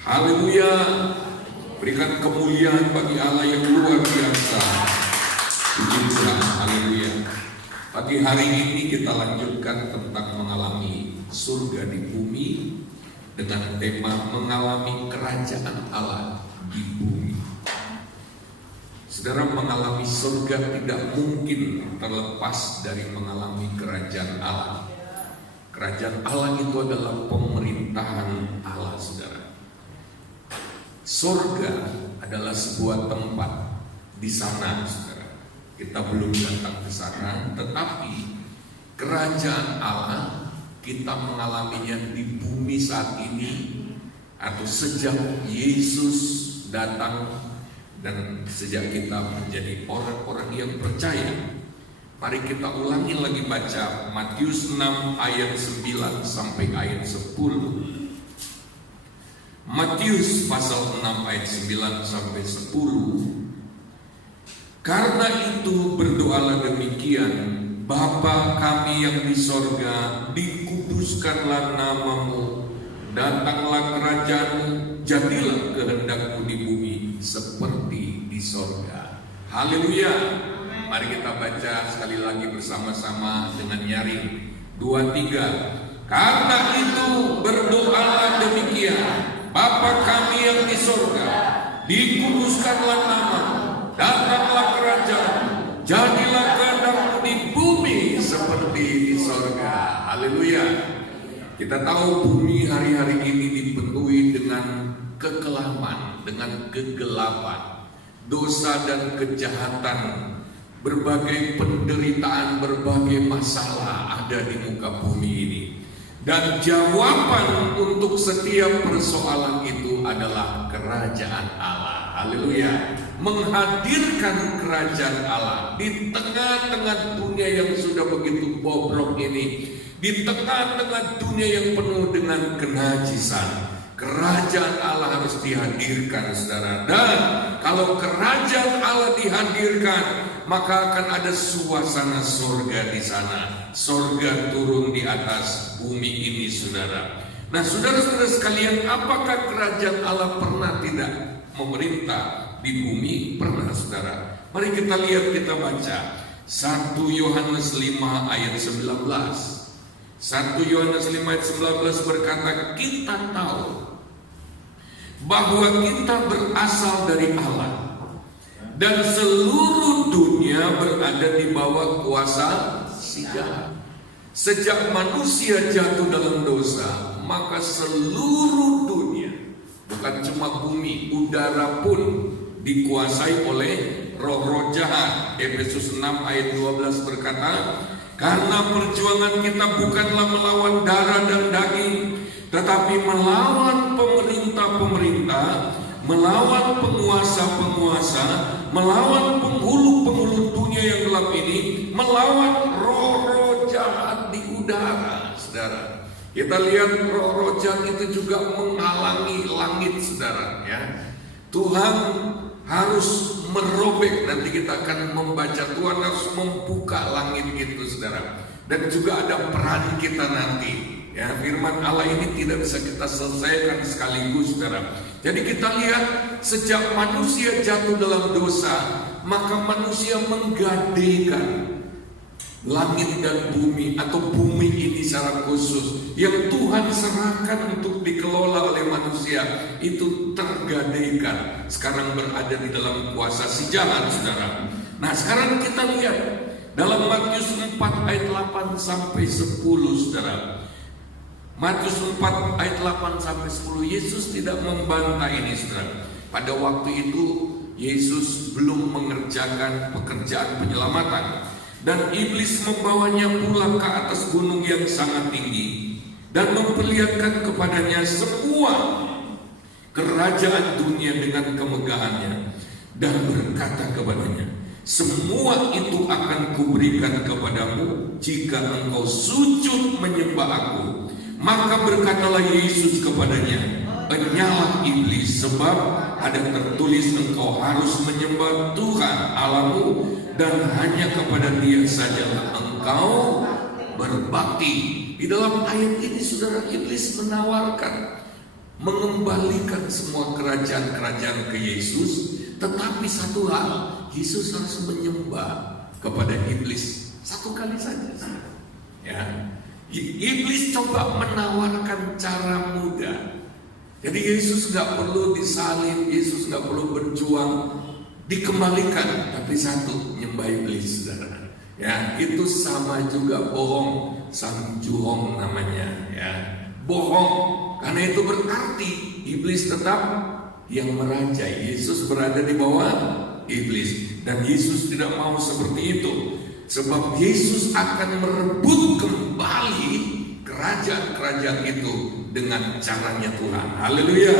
Haleluya. Berikan kemuliaan bagi Allah yang luar biasa. Puji Tuhan. Haleluya. Pagi hari ini kita lanjutkan tentang mengalami surga di bumi dengan tema mengalami kerajaan Allah di bumi. Saudara, mengalami surga tidak mungkin terlepas dari mengalami kerajaan Allah. Kerajaan Allah itu adalah pemerintahan Allah, saudara. Surga adalah sebuah tempat di sana, saudara. Kita belum datang ke sana, tetapi kerajaan Allah kita mengalaminya di bumi saat ini, atau sejak Yesus datang dan sejak kita menjadi orang-orang yang percaya. Mari kita ulangi lagi baca Matius 6 ayat 9 sampai ayat 10. Matius pasal 6 ayat 9 sampai 10. Karena itu berdoalah demikian, Bapa kami yang di sorga, dikuduskanlah namamu, datanglah kerajaanmu, jadilah kehendakmu di bumi seperti di sorga. Haleluya. Mari kita baca sekali lagi bersama-sama dengan nyaring. 2, 3. Karena itu berdoalah demikian, Bapa kami yang di sorga, dikuduskanlah namamu, datanglah kerajaanmu, jadilah kehendakmu di bumi seperti di sorga. Haleluya. Kita tahu bumi hari-hari ini dipenuhi dengan kekelaman, dengan kegelapan, dosa dan kejahatan, berbagai penderitaan, berbagai masalah ada di muka bumi ini. Dan jawaban untuk setiap persoalan itu adalah kerajaan Allah. Haleluya. Menghadirkan kerajaan Allah di tengah-tengah dunia yang sudah begitu bobrok ini, di tengah-tengah dunia yang penuh dengan kenajisan. Kerajaan Allah harus dihadirkan, saudara. Dan kalau kerajaan Allah dihadirkan, maka akan ada suasana surga di sana. Surga turun di atas bumi ini, saudara. Nah, saudara-saudara sekalian, apakah kerajaan Allah pernah tidak memerintah di bumi? Pernah, saudara. Mari kita lihat, kita baca 1 Yohanes 5 ayat 19. 1 Yohanes 5 ayat 19 berkata, kita tahu bahwa kita berasal dari Allah dan seluruh dunia berada di bawah kuasa si jahat. Sejak manusia jatuh dalam dosa, maka seluruh dunia, bukan cuma bumi, udara pun dikuasai oleh roh-roh jahat. Efesus 6 ayat 12 berkata, karena perjuangan kita bukanlah melawan darah dan daging, tetapi melawan pemerintah-pemerintah, melawan penguasa-penguasa, melawan penghulu-penghulu dunia yang gelap ini, melawan roh-roh jahat di udara, saudara. Kita lihat roh-roh jahat itu juga menghalangi langit, saudara, ya. Tuhan harus merobek, nanti kita akan membaca, Tuhan harus membuka langit itu, saudara. Dan juga ada peran kita nanti. Ya, firman Allah ini tidak bisa kita selesaikan sekaligus, saudara. Jadi kita lihat sejak manusia jatuh dalam dosa, maka manusia menggadaikan langit dan bumi, atau bumi ini secara khusus yang Tuhan serahkan untuk dikelola oleh manusia, itu tergadaikan, sekarang berada di dalam kuasa si jahat, saudara. Nah, sekarang kita lihat dalam Matius 4 ayat 8 sampai 10, saudara. Matius 4 ayat 8 sampai 10, Yesus tidak membantah ini, saudara. Pada waktu itu Yesus belum mengerjakan pekerjaan penyelamatan, dan iblis membawanya pulang ke atas gunung yang sangat tinggi dan memperlihatkan kepadanya semua kerajaan dunia dengan kemegahannya, dan berkata kepadanya, semua itu akan kuberikan kepadamu jika engkau sujud menyembah aku. Maka berkatalah Yesus kepadanya, penyalah iblis, sebab ada tertulis engkau harus menyembah Tuhan Allahmu, dan hanya kepada Dia saja engkau berbakti. Di dalam ayat ini, saudara, iblis menawarkan mengembalikan semua kerajaan-kerajaan ke Yesus. Tetapi satu hal, Yesus harus menyembah kepada iblis satu kali saja. Ya, iblis coba menawarkan cara mudah. Jadi Yesus nggak perlu disalib, Yesus nggak perlu berjuang, dikembalikan. Tapi satu, nyembah iblis, saudara. Ya, itu sama juga bohong, samjuhong namanya. Ya, bohong. Karena itu berarti iblis tetap yang merajai. Yesus berada di bawah iblis, dan Yesus tidak mau seperti itu. Sebab Yesus akan merebut kembali kerajaan-kerajaan itu dengan caranya Tuhan. Haleluya.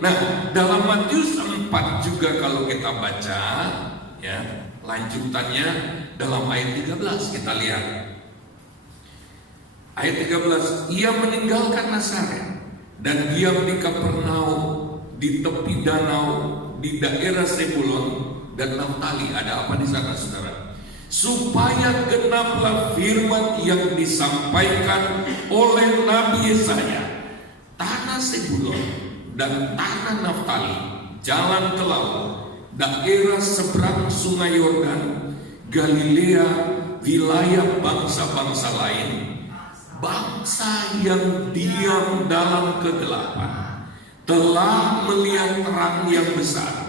Nah, dalam Matius 4 juga kalau kita baca, ya, lanjutannya dalam ayat 13 kita lihat. Ayat 13, ia meninggalkan Nazaret dan diam di Kapernaum di tepi danau di daerah Zebulon dan Naftali. Ada apa di sana, saudara? Supaya genaplah firman yang disampaikan oleh Nabi Yesaya, tanah Zebulon dan tanah Naftali, jalan ke laut, daerah seberang sungai Yordan, Galilea, wilayah bangsa-bangsa lain, bangsa yang diam dalam kegelapan telah melihat terang yang besar.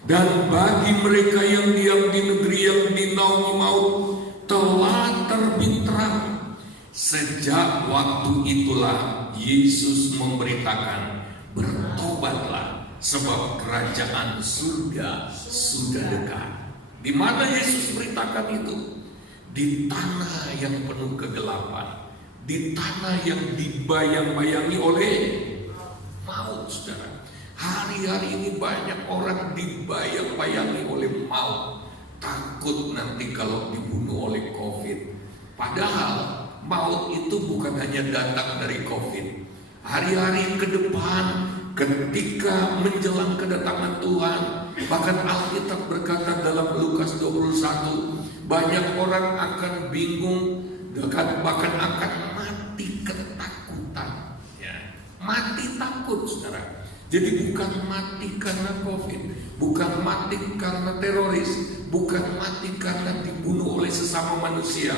Dan bagi mereka yang diam di negeri yang dinaungi maut telah terbit terang. Sejak waktu itulah Yesus memberitakan, bertobatlah sebab kerajaan surga sudah dekat. Di mana Yesus beritakan itu? Di tanah yang penuh kegelapan, di tanah yang dibayang-bayangi oleh maut, saudara. Hari-hari ini banyak orang dibayang-bayangi oleh maut, takut nanti kalau dibunuh oleh COVID. Padahal maut itu bukan hanya datang dari COVID. Hari-hari ke depan, ketika menjelang kedatangan Tuhan, bahkan Alkitab berkata dalam Lukas 21, banyak orang akan bingung, bahkan akan mati ketakutan, ya. Mati takut, saudara. Jadi bukan mati karena COVID, bukan mati karena teroris, bukan mati karena dibunuh oleh sesama manusia,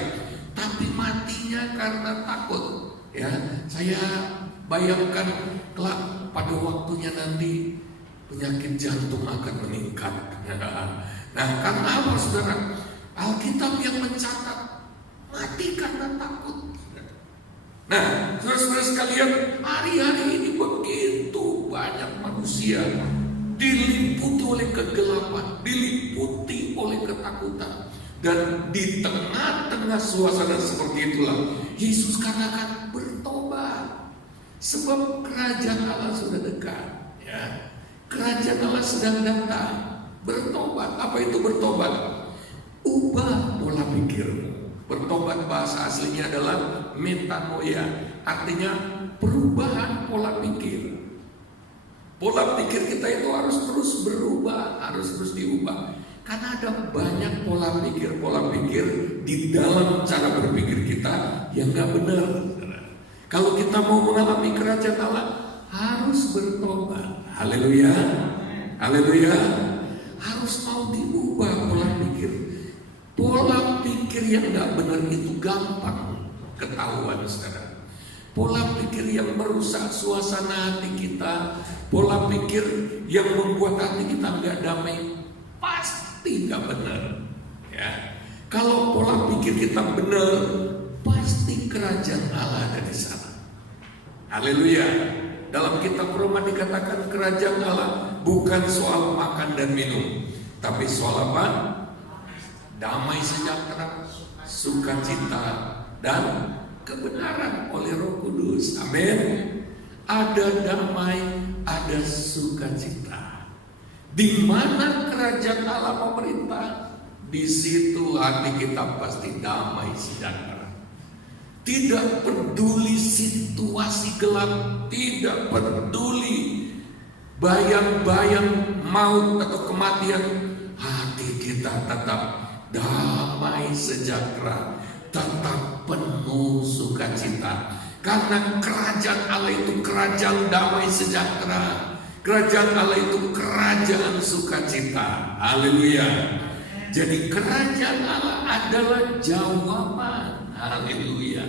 tapi matinya karena takut. Ya, saya bayangkan kelak pada waktunya nanti penyakit jantung akan meningkat. Nah, karena apa, saudara? Alkitab yang mencatat mati karena takut. Nah, saudara-saudara sekalian, hari-hari ini begitu banyak manusia diliputi oleh kegelapan, diliputi oleh ketakutan. Dan di tengah-tengah suasana seperti itulah Yesus katakan, bertobat, sebab kerajaan Allah sudah dekat. Ya, kerajaan Allah sedang datang. Bertobat. Apa itu bertobat? Ubah pola pikirmu. Bertobat bahasa aslinya adalah metanoia, artinya perubahan pola pikir. Pola pikir kita itu harus terus berubah, harus terus diubah. Karena ada banyak pola pikir di dalam cara berpikir kita yang gak benar. Kalau kita mau mengalami kerajaan Allah, harus bertobat. Haleluya, haleluya. Harus mau diubah pola pikir. Pola pikir yang gak benar itu gampang ketahuan, saudara. Pola pikir yang merusak suasana hati kita, pola pikir yang membuat hati kita gak damai, pasti gak benar. Ya, kalau pola pikir kita benar, pasti kerajaan Allah ada di sana. Haleluya. Dalam kitab Roma dikatakan kerajaan Allah bukan soal makan dan minum, tapi soal apa? Damai sejahtera, sukacita, dan kebenaran oleh Roh Kudus. Amin. Ada damai, ada sukacita. Di mana kerajaan Allah memerintah, di situ hati kita pasti damai sejahtera. Tidak peduli situasi gelap, tidak peduli bayang-bayang maut atau kematian, hati kita tetap damai sejahtera, tetap penuh sukacita. Karena kerajaan Allah itu kerajaan damai sejahtera. Kerajaan Allah itu kerajaan sukacita. Haleluya. Jadi kerajaan Allah adalah jawaban. Haleluya.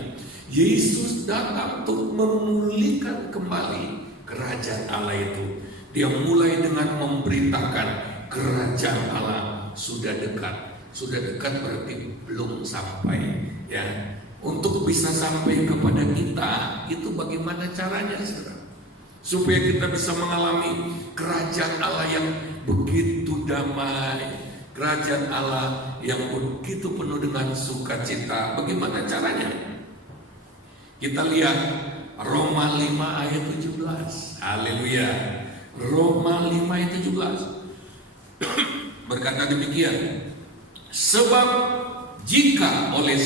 Yesus datang untuk memulihkan kembali kerajaan Allah itu. Dia mulai dengan memberitakan kerajaan Allah sudah dekat. Sudah dekat berarti belum sampai, ya. Untuk bisa sampai kepada kita, itu bagaimana caranya, saudara? Supaya kita bisa mengalami kerajaan Allah yang begitu damai, kerajaan Allah yang begitu penuh dengan sukacita. Bagaimana caranya? Kita lihat Roma 5 ayat 17. Haleluya. Roma 5 ayat 17 berkata demikian. Sebab jika oleh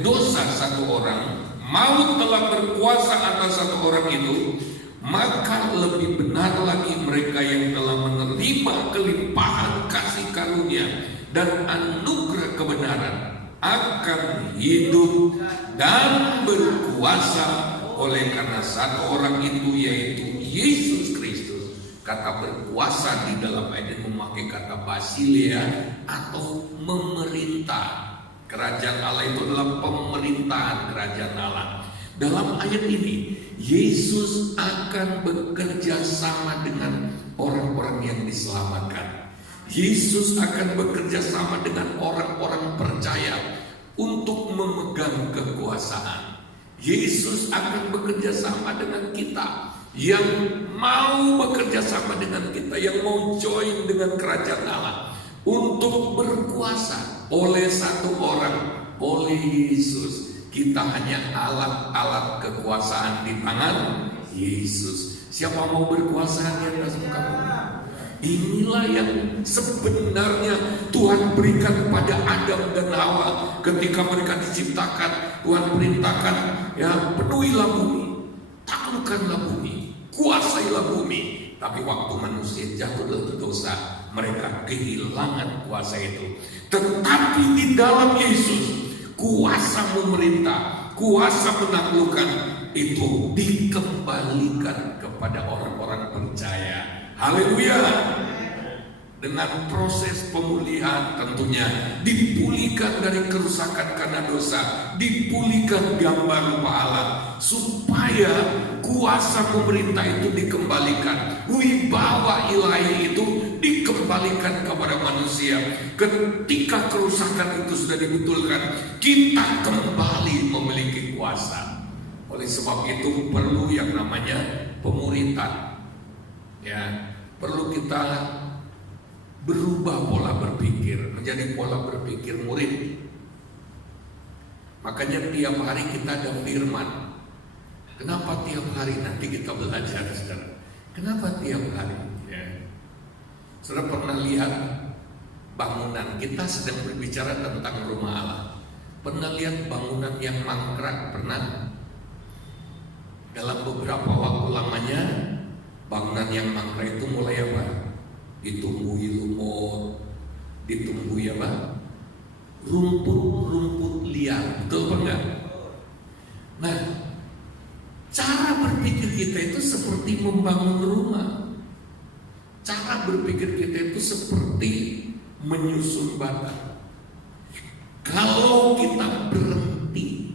dosa satu orang maut telah berkuasa atas satu orang itu, maka lebih benar lagi mereka yang telah menerima kelimpahan kasih karunia dan anugerah kebenaran akan hidup dan berkuasa oleh karena satu orang itu, yaitu Yesus Kristus. Kata berkuasa di dalam ayat ini memakai kata basileia atau memerintah. Kerajaan Allah itu adalah pemerintahan kerajaan Allah. Dalam ayat ini Yesus akan bekerja sama dengan orang-orang yang diselamatkan. Yesus akan bekerja sama dengan orang-orang percaya untuk memegang kekuasaan. Yesus akan bekerja sama dengan kita yang mau bekerja sama dengan kita, yang mau join dengan kerajaan Allah untuk berkuasa oleh satu orang, oleh Yesus. Kita hanya alat-alat kekuasaan di tangan Yesus. Siapa mau berkuasa di atas muka bumi? Inilah yang sebenarnya Tuhan berikan kepada Adam dan Hawa ketika mereka diciptakan. Tuhan perintahkan, ya, penuhilah bumi, taklukkanlah bumi, kuasailah bumi. Tapi waktu manusia jatuh dalam dosa, mereka kehilangan kuasa itu. Tetapi di dalam Yesus, kuasa memerintah, kuasa menaklukkan itu dikembalikan kepada orang-orang percaya. Haleluya. Dengan proses pemulihan tentunya dipulihkan dari kerusakan karena dosa, dipulihkan gambar rupa Allah, supaya kuasa pemerintah itu dikembalikan, wibawa ilahi itu dikembalikan kepada manusia. Ketika kerusakan itu sudah dibetulkan, kita kembali memiliki kuasa. Oleh sebab itu perlu yang namanya pemuritan, ya, perlu kita berubah pola berpikir menjadi pola berpikir murid. Makanya tiap hari kita ada firman. Kenapa tiap hari? Nanti kita belajar sekarang. Kenapa tiap hari? Ya. Saudara pernah lihat bangunan? Kita sedang berbicara tentang rumah Allah. Pernah lihat bangunan yang mangkrak? Pernah? Dalam beberapa waktu lamanya bangunan yang mangkrak itu mulai apa? Ditumbuhi lumut, ditumbuhi apa? Rumput-rumput liar, betul apa enggak? Nah, cara berpikir kita itu seperti membangun rumah. Cara berpikir kita itu seperti menyusun bata. Kalau kita berhenti,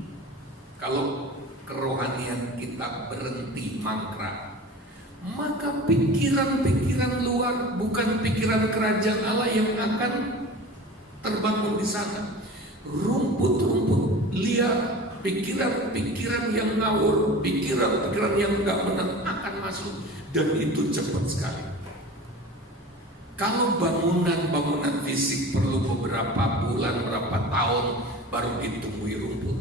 kalau kerohanian kita berhenti mangkrak, maka pikiran-pikiran luar, bukan pikiran kerajaan Allah yang akan terbangun di sana. Rumput-rumput liar, pikiran-pikiran yang ngawur, pikiran-pikiran yang enggak benar akan masuk, dan itu cepat sekali. Kalau bangunan fisik perlu beberapa bulan, berapa tahun baru ditumbuhi rumput.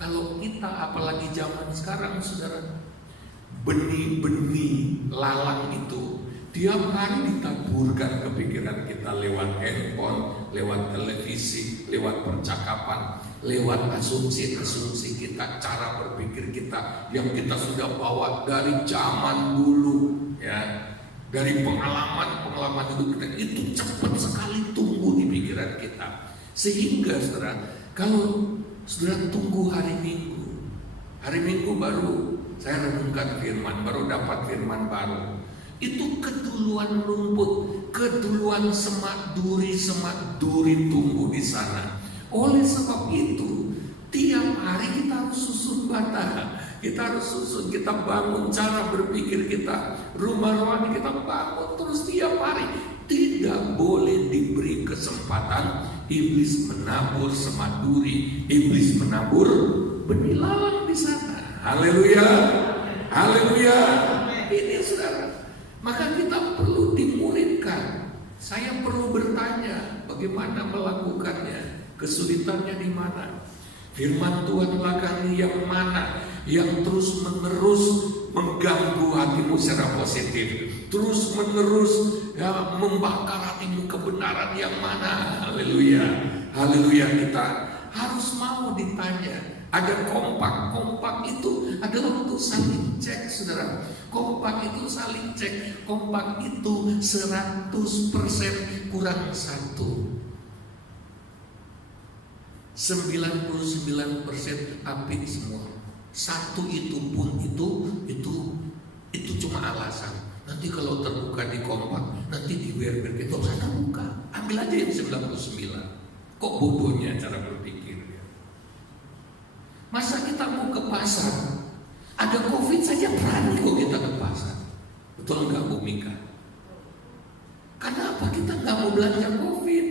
Kalau kita, apalagi zaman sekarang, saudara, benih-benih lalang itu tiap hari ditaburkan ke pikiran kita lewat handphone, lewat televisi, lewat percakapan, lewat asumsi-asumsi kita, cara berpikir kita yang kita sudah bawa dari zaman dulu, ya, dari pengalaman hidup kita. Itu cepat sekali tumbuh di pikiran kita, sehingga saudara, kalau saudara tunggu hari Minggu, Hari Minggu baru saya renungkan firman, baru dapat firman baru. Itu keduluan rumput, keduluan semak duri tumbuh di sana. Oleh sebab itu, tiap hari kita harus susun bata. Kita harus susun, kita bangun cara berpikir kita, rumah rohani kita bangun terus tiap hari. Tidak boleh diberi kesempatan iblis menabur semak duri, iblis menabur benih lalang di sana. Haleluya, haleluya. Ini saudara, maka kita perlu dimuridkan. Saya perlu bertanya, bagaimana melakukannya? Kesulitannya di mana? Firman Tuhan lakukan yang mana yang terus menerus mengganggu hatimu secara positif, terus menerus ya, membakar hatimu kebenaran yang mana? Haleluya, haleluya. Kita harus mau ditanya. Ada kompak itu adalah untuk saling cek, saudara. Kompak itu saling cek. Kompak itu 100% kurang 1. 99% api semua. Satu itu pun itu cuma alasan. Nanti kalau terbuka di kompak, nanti di WR kita usah terbuka. Ambil aja yang 99. Kok bodohnya cara berpikir? Masa kita mau ke pasar, ada COVID saja berani kok kita ke pasar. Betul nggak Bu Mika? Karena apa? Kita nggak mau belanja COVID.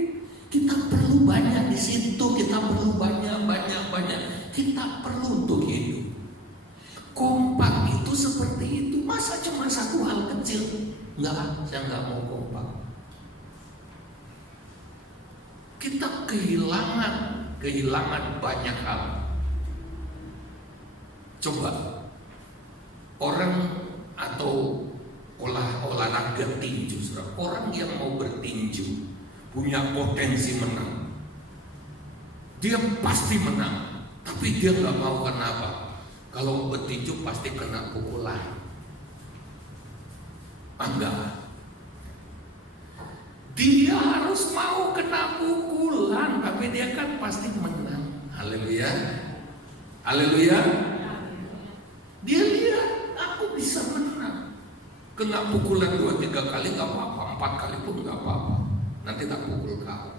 Kita perlu banyak di situ, kita perlu banyak. Kita perlu untuk hidup. Kompak itu seperti itu. Masa cuma satu hal kecil? Enggak, saya nggak mau kompak. Kita kehilangan banyak hal. Coba orang atau olahraga tinju, orang yang mau bertinju punya potensi menang, dia pasti menang, tapi dia nggak mau. Kenapa? Kalau bertinju pasti kena pukulan. Enggak, dia harus mau kena pukulan, tapi dia kan pasti menang. Haleluya, haleluya. Dia lihat aku bisa menang. Kena pukulan 2-3 kali nggak apa-apa, 4 kali pun nggak apa-apa. Nanti tak pukul kau.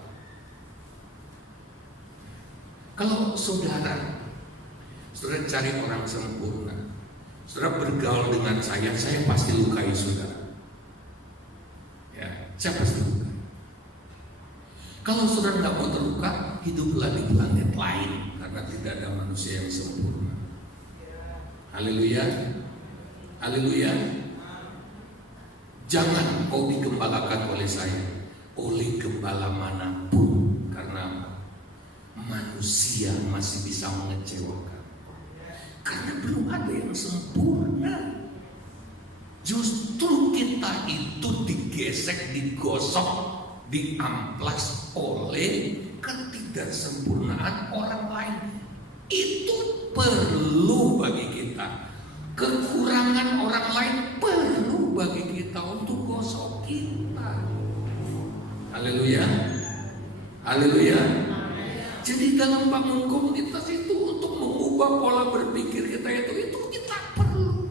Kalau saudara cari orang sempurna, saudara bergaul dengan saya pasti lukai saudara. Ya, saya pasti lukai. Kalau saudara nggak mau terluka, hiduplah di planet lain, karena tidak ada manusia yang sempurna. Haleluya, haleluya. Jangan kau digembalakan oleh saya, oleh gembala manapun, karena manusia masih bisa mengecewakan. Karena belum ada yang sempurna. Justru kita itu digesek, digosok, diamplas oleh ketidaksempurnaan orang lain. Itu perlu bagi kita. Kekurangan orang lain perlu bagi kita untuk gosok kita. Haleluya, haleluya. Jadi dalam bangun komunitas itu untuk mengubah pola berpikir kita itu kita perlu.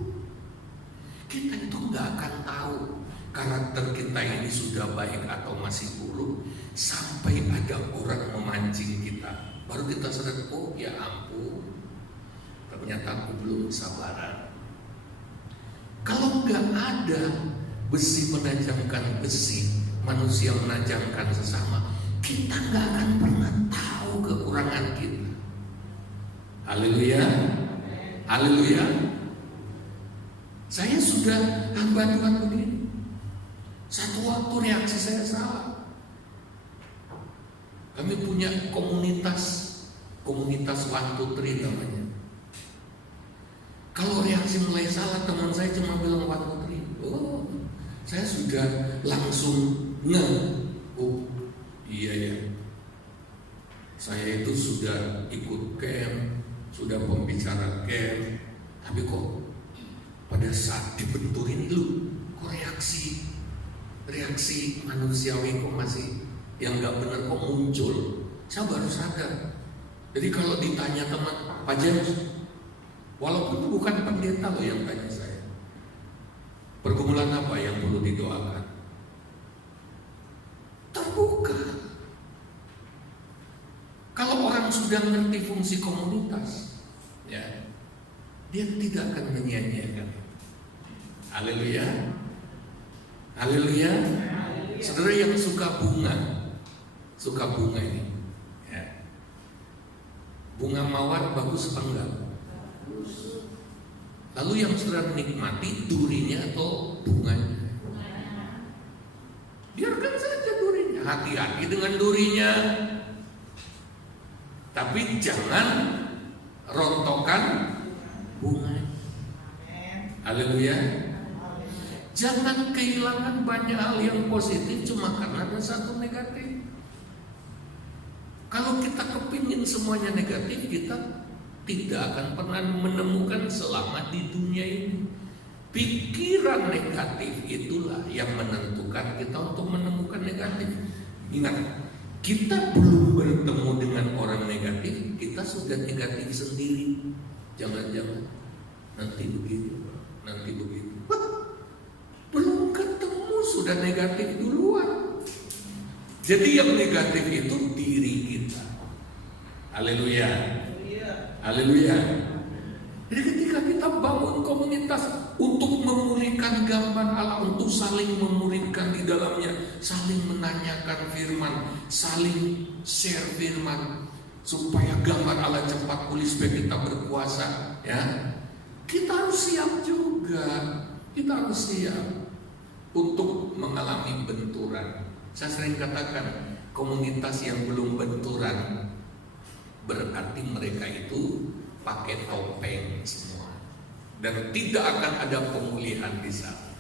Kita itu nggak akan tahu karakter kita ini sudah baik atau masih buruk sampai ada orang memancing kita. Baru kita sadar, oh ya ampun, ternyata aku belum sabaran. Kalau nggak ada besi menajamkan besi, manusia menajamkan sesama, kita nggak akan pernah tahu kekurangan kita. Haleluya, haleluya. Saya sudah hamba Tuhan begini. Satu waktu reaksi saya salah. Kami punya komunitas 123 namanya. Kalau reaksi mulai salah, teman saya cuma bilang 123. Oh, saya sudah langsung oh iya ya, saya itu sudah ikut camp, sudah pembicara camp, tapi kok pada saat dibentur ini kok reaksi manusiawi kok masih yang nggak benar kok muncul. Saya baru sadar. Jadi kalau ditanya teman, Pak James, Walaupun bukan pendeta loh yang tanya saya. Pergumulan apa yang perlu didoakan? Terbuka. Kalau orang sudah ngerti fungsi komunitas, ya, dia tidak akan menyia-nyiakan. Haleluya. Haleluya. Saudara yang suka bunga ini, ya. Bunga mawar bagus apa enggak? Lalu yang saudara nikmati durinya atau bunganya? Biarkan saja durinya, hati-hati dengan durinya. Tapi jangan rontokan bunga. Haleluya. Jangan kehilangan banyak hal yang positif cuma karena ada satu negatif. Kalau kita kepingin semuanya negatif, kita tidak akan pernah menemukan selamat di dunia ini. Pikiran negatif itulah yang menentukan kita untuk menemukan negatif. Ingat, kita belum bertemu dengan orang negatif, kita sudah negatif sendiri. Jangan-jangan nanti begitu, nanti begitu. Belum ketemu sudah negatif duluan. Jadi yang negatif itu diri kita. Haleluya. Haleluya. Jadi ketika kita bangun komunitas untuk memulihkan gambar Allah, untuk saling memuridkan di dalamnya, saling menanyakan firman, saling share firman, supaya gambar Allah cepat pulih supaya kita berkuasa, ya. Kita harus siap juga. Kita harus siap untuk mengalami benturan. Saya sering katakan, komunitas yang belum benturan berarti mereka itu pakai topeng semua, dan tidak akan ada pemulihan di sana.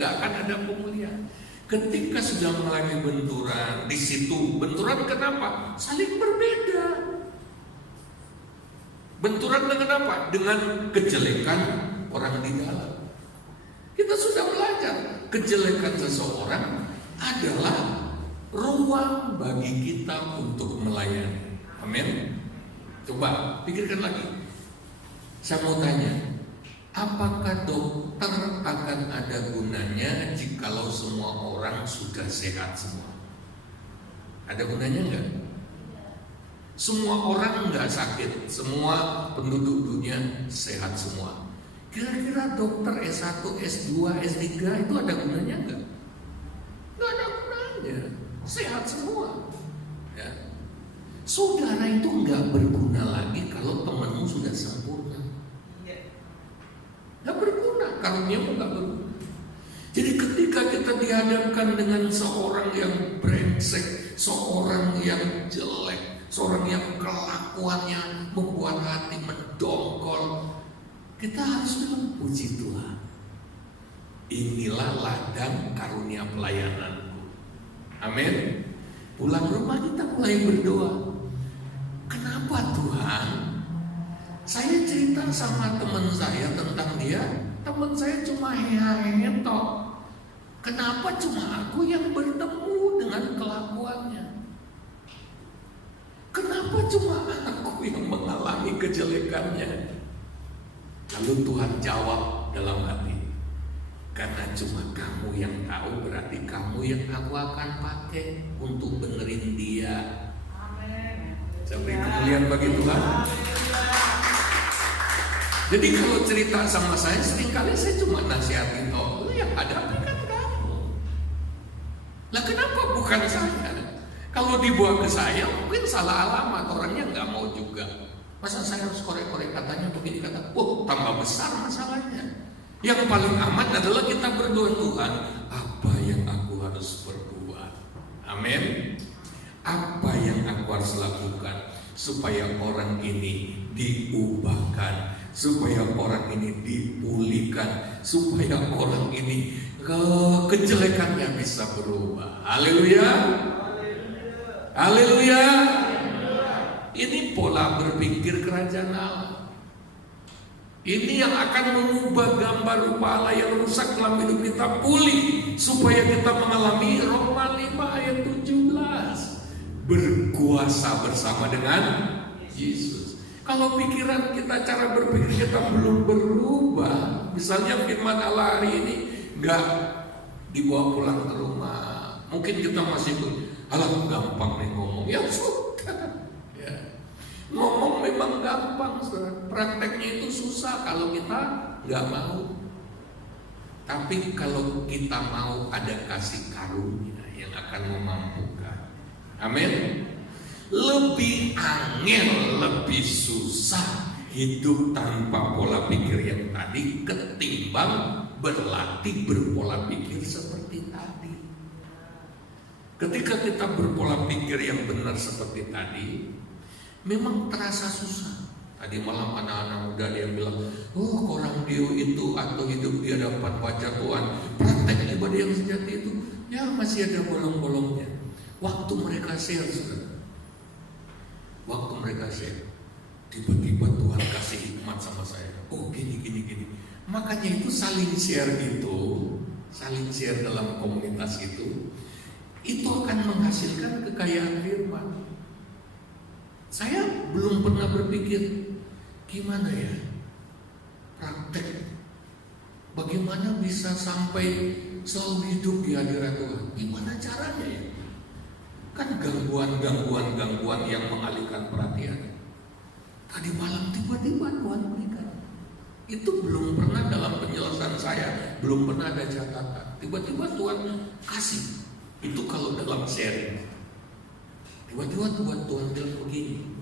Nggak akan ada pemulihan. Ketika sudah mengalami benturan, di situ benturan kenapa? Saling berbeda. Benturan dengan apa? Dengan kejelekan orang di dalam. Kita sudah belajar, kejelekan seseorang adalah ruang bagi kita untuk melayani. Amin. Coba pikirkan lagi. Saya mau tanya, apakah dokter akan ada gunanya jikalau semua orang sudah sehat semua? Ada gunanya enggak? Semua orang enggak sakit, semua penduduk dunia sehat semua. Kira-kira dokter S1, S2, S3 itu ada gunanya enggak? Enggak ada gunanya. Sehat semua, ya. Saudara itu enggak berguna lagi kalau temanmu sudah sempurna. Enggak berguna, karuniamu enggak berguna. Jadi ketika kita dihadapkan dengan seorang yang brengsek, seorang yang jelek, seorang yang kelakuannya membuat hati mendongkol, kita harus bilang, puji Tuhan, inilah ladang karunia pelayananku. Amin. Pulang rumah kita mulai berdoa. Kenapa Tuhan? Saya cerita sama teman saya tentang dia, teman saya cuma hehehe toh. Kenapa cuma aku yang bertemu dengan kelakuannya? Kenapa cuma aku yang mengalami kejelekannya? Lalu Tuhan jawab dalam hati, karena cuma kamu yang tahu, berarti kamu yang aku akan pakai untuk benerin dia. Amin. Saya beri kemuliaan bagi Tuhan. Jadi kalau cerita sama saya, seringkali saya cuma nasihatin, oh yang hadapi kan kamu. Lah kenapa bukan saya? Kalau dibawa ke saya, mungkin salah alamat, orangnya nggak mau juga. Masa saya harus korek-korek katanya untuk ini kata, tambah besar masalahnya. Yang paling aman adalah kita berdoa, Tuhan, apa yang aku harus berbuat? Amin. Apa yang aku harus lakukan supaya orang ini diubahkan, supaya orang ini dipulihkan, supaya orang ini kejelekannya bisa berubah. Haleluya. Haleluya. Ini pola berpikir kerajaan Allah. Ini yang akan mengubah gambar rupa Allah yang rusak dalam hidup kita pulih, supaya kita mengalami Roma 5 ayat 17, berkuasa bersama dengan Yesus. Kalau pikiran kita, cara berpikir kita belum berubah, misalnya firman Allah hari ini nggak dibawa pulang ke rumah, mungkin kita masih alah gampang nih ngomong, ya sudah. Ya. Ngomong memang gampang, prakteknya itu susah kalau kita nggak mau. Tapi kalau kita mau, ada kasih karunia yang akan memampukan. Amin. Lebih angel, lebih susah hidup tanpa pola pikir yang tadi ketimbang berlatih berpola pikir seperti tadi. Ketika kita berpola pikir yang benar seperti tadi, memang terasa susah. Tadi malam anak-anak muda dia bilang, oh orang dia itu atau hidup dia dapat wajah Tuhan, praktek ibadah yang sejati itu ya masih ada bolong-bolongnya. Waktu mereka share, waktu mereka share, tiba-tiba Tuhan kasih hikmat sama saya. Oh gini. Makanya itu saling share dalam komunitas itu akan menghasilkan kekayaan firman. Saya belum pernah berpikir gimana ya praktek, bagaimana bisa sampai selalu hidup di hadirat Tuhan. Gimana caranya ya? Kan gangguan yang mengalihkan perhatian. Tadi malam tiba-tiba Tuhan berikan. Itu belum pernah dalam penjelasan saya, belum pernah ada catatan. Tiba-tiba Tuhan kasih. Itu kalau dalam sharing. Tiba-tiba Tuhan bilang begini.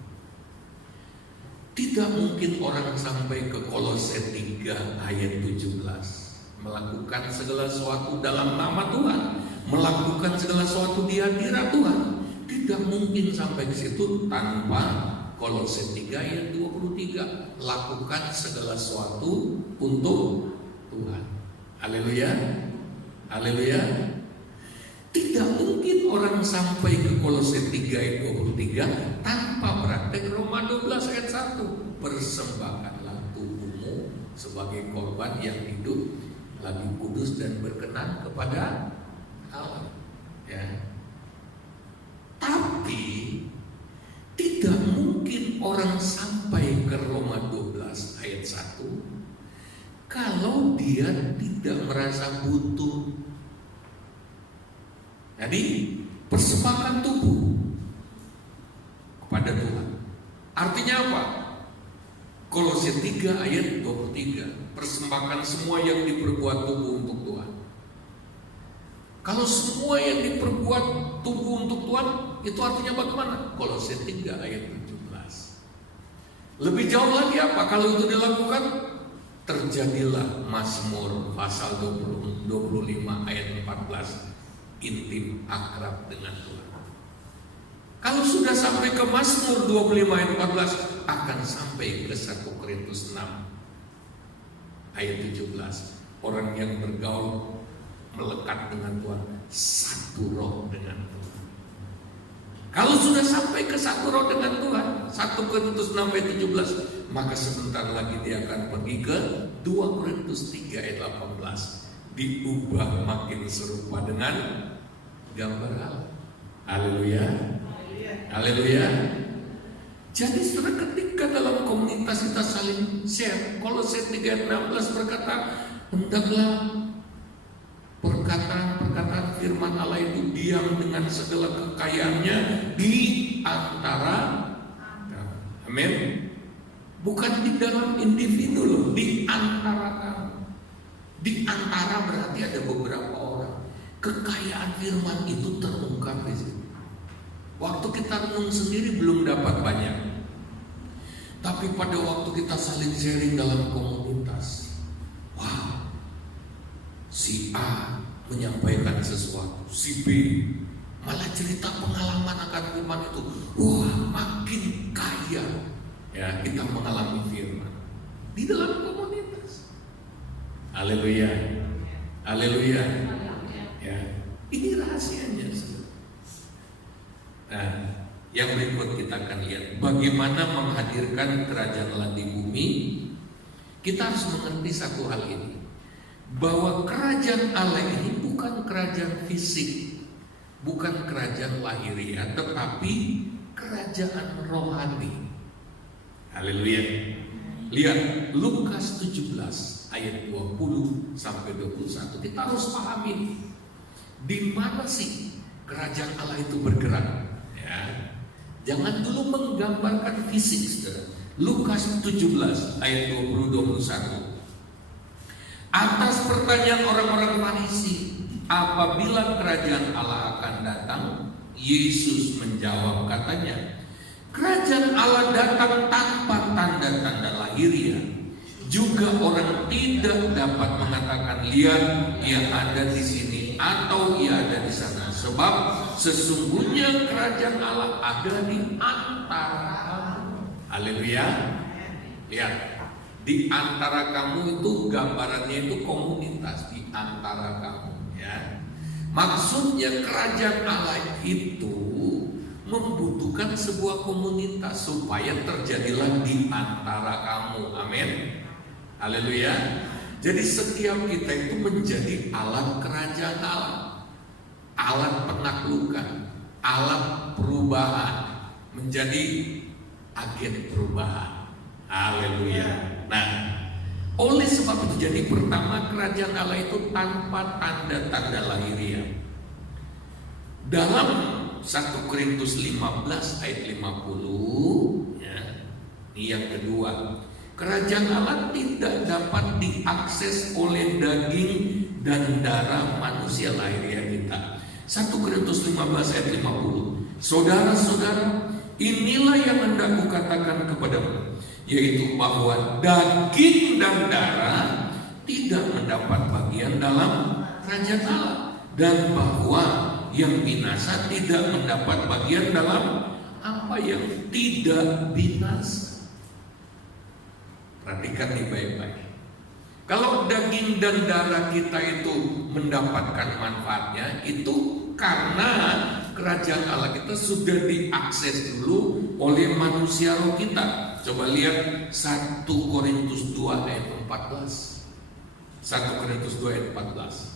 Tidak mungkin orang sampai ke Kolose 3 ayat 17 melakukan segala sesuatu dalam nama Tuhan, melakukan segala sesuatu di hadirat Tuhan. Tidak mungkin sampai ke situ tanpa Kolose 3 ayat 23, lakukan segala sesuatu untuk Tuhan. Haleluya. Haleluya. Tidak mungkin orang sampai ke Kolose 3 ayat 23 tanpa praktek Roma 12 ayat 1. Persembahkanlah tubuhmu sebagai korban yang hidup, lagi kudus dan berkenan kepada Allah. Ya. Tapi tidak mungkin orang sampai ke Roma 12 ayat 1 kalau dia tidak merasa butuh. Jadi persembahkan tubuh kepada Tuhan. Artinya apa? Kolose 3 ayat 23, persembahkan semua yang diperbuat tubuh untuk Tuhan. Kalau semua yang diperbuat tubuh untuk Tuhan, itu artinya bagaimana? Kolose 3 ayat 17. Lebih jauh lagi apa? Kalau itu dilakukan, terjadilah Mazmur pasal 25 ayat 14, intim akrab dengan Tuhan. Kalau sudah sampai ke Mazmur 25 ayat 14, akan sampai ke 1 Korintus 6 ayat 17. Orang yang bergaul melekat dengan Tuhan, satu roh dengan Tuhan. Kalau sudah sampai ke satu roh dengan Tuhan, 1 Korintus 6 ayat 17, maka sebentar lagi dia akan pergi ke 2 Korintus 3 ayat 18, diubah makin serupa dengan gambar Allah. Haleluya. Haleluya. Jadi saudara, ketika dalam komunitas kita saling share, Kolose 3 ayat 16 berkata, hendaklah perkataan firman Allah itu diam dengan segala kekayaannya di antara. Amin. Bukan di dalam individu loh, di antara kamu. Di antara berarti ada beberapa orang. Kekayaan firman itu terungkap di situ. Waktu kita renung sendiri belum dapat banyak, tapi pada waktu kita saling sharing dalam komunitas, wah, si A menyampaikan sesuatu, si B malah cerita pengalaman akan firman itu, wah, makin kaya ya kita mengalami firman di dalam komunitas. Haleluya. Haleluya. Ya, ini rahasianya. Nah, yang berikut kita akan lihat bagaimana menghadirkan kerajaan Allah di bumi. Kita harus mengerti satu hal ini, bahwa kerajaan Allah ini bukan kerajaan fisik, bukan kerajaan lahiriah, tetapi kerajaan rohani. Haleluya. Lihat Lukas 17 ayat 20 sampai 21. Kita harus pahami di mana sih kerajaan Allah itu bergerak. Ya. Jangan dulu menggambarkan fisik, saudara. Lukas 17 ayat 20-21. Atas pertanyaan orang-orang Farisi, apabila kerajaan Allah akan datang, Yesus menjawab, katanya, kerajaan Allah datang tanpa tanda-tanda lahiriah. Juga orang tidak dapat mengatakan, lihat, ia ada di sini atau ia ada di sana. Sebab sesungguhnya kerajaan Allah ada di antara kamu. Haleluya. Lihat, di antara kamu itu gambarannya itu komunitas, di antara kamu, ya. Maksudnya kerajaan Allah itu membutuhkan sebuah komunitas supaya terjadilah di antara kamu. Amin. Haleluya. Jadi setiap kita itu menjadi alat kerajaan Allah, alat penaklukan, alat perubahan, menjadi agen perubahan. Haleluya. Nah, oleh sebab itu, jadi pertama, kerajaan Allah itu tanpa tanda-tanda lahiriah. Dalam 1 Korintus 15 ayat 50, ya, ini yang kedua, kerajaan Allah tidak dapat diakses oleh daging dan darah manusia lahiriah kita. 1 Korintus 15 ayat 50. Saudara-saudara, inilah yang hendak kukatakan kepadamu, yaitu bahwa daging dan darah tidak mendapat bagian dalam kerajaan Allah, dan bahwa yang binasa tidak mendapat bagian dalam apa yang tidak binasa. Perhatikan nih baik-baik. Kalau daging dan darah kita itu mendapatkan manfaatnya, itu karena kerajaan Allah kita sudah diakses dulu oleh manusia roh kita. Coba lihat 1 Korintus 2 ayat 14. 1 Korintus 2 ayat 14.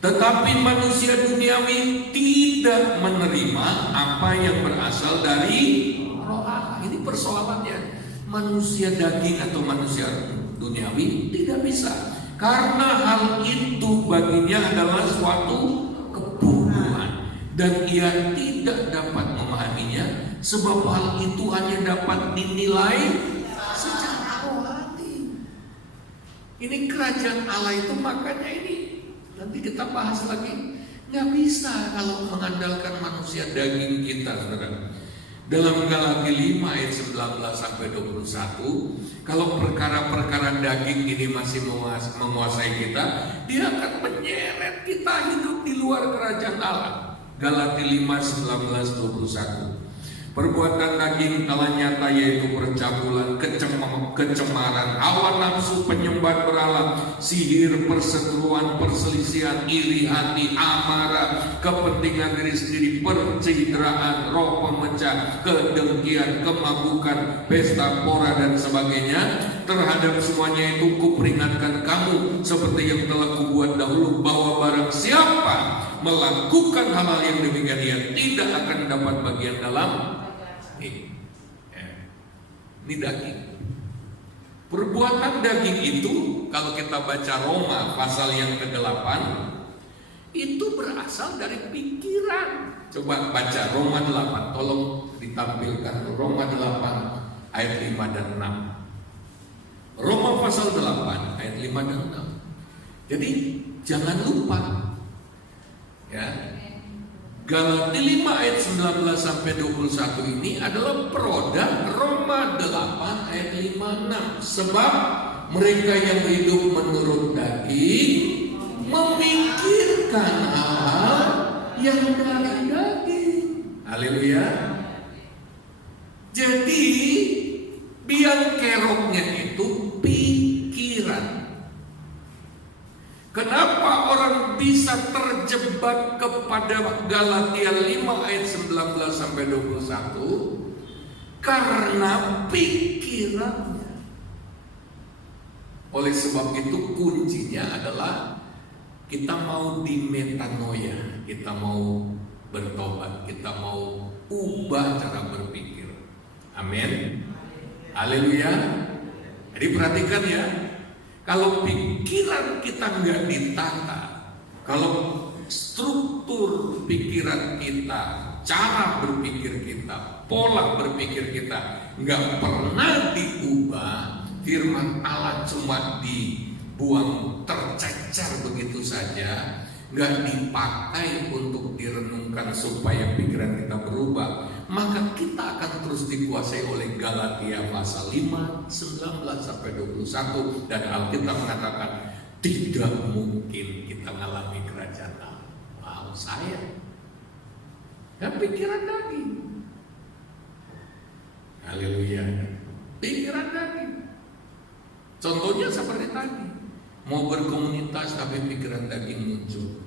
Tetapi manusia duniawi tidak menerima apa yang berasal dari roh Allah. Ini persoalannya. Manusia daging atau manusia duniawi tidak bisa, karena hal itu baginya adalah suatu kebodohan, dan ia tidak dapat memahaminya, sebab hal itu hanya dapat dinilai secara rohani. Ini kerajaan Allah itu, makanya ini nanti kita bahas lagi. Nggak bisa kalau mengandalkan manusia daging kita, saudara. Dalam Galatia 5 ayat 19 sampai 21, kalau perkara-perkara daging ini masih menguasai kita, dia akan menyeret kita hidup di luar kerajaan Allah. Galatia 5 19 21. Perbuatan daging telah nyata, yaitu percabulan, kecemaran, hawa nafsu, penyembahan berhala, sihir, perseteruan, perselisihan, iri hati, amarah, kepentingan diri sendiri, pencitraan, roh pemecah, kedengkian, kemabukan, pesta pora dan sebagainya. Terhadap semuanya itu kuperingatkan kamu, seperti yang telah kubuat dahulu, bahwa barang siapa melakukan hal-hal yang demikian, ia tidak akan dapat bagian dalam ini daging. Perbuatan daging itu, kalau kita baca Roma pasal yang ke-8, itu berasal dari pikiran. Coba baca Roma 8, tolong ditampilkan Roma 8 ayat 5 dan 6. Roma pasal 8 ayat 5 dan 6. Jadi jangan lupa, ya, Galatia 5 ayat 19 sampai 21 ini adalah produk Roma 8 ayat 5-6. Sebab mereka yang hidup menurut daging memikirkan hal yang dari daging. Haleluya. Jadi biang keroknya itu pikiran. Kenapa orang bisa terjebak kepada Galatia 5 ayat 19 sampai 21? Karena pikirannya. Oleh sebab itu kuncinya adalah kita mau di metanoia, kita mau bertobat, kita mau ubah cara berpikir. Amin. Haleluya. Jadi perhatikan ya, kalau pikiran kita nggak ditata, kalau struktur pikiran kita, cara berpikir kita, pola berpikir kita nggak pernah diubah, firman Allah cuma dibuang tercecer begitu saja, nggak dipakai untuk direnungkan supaya pikiran kita berubah, maka kita akan terus dikuasai oleh Galatia pasal 5, 19-21, dan Alkitab mengatakan tidak mungkin kita mengalami kerajaan Allah. Wow, saya dan pikiran daging. Haleluya. Pikiran daging. Contohnya seperti tadi, mau berkomunitas tapi pikiran daging muncul.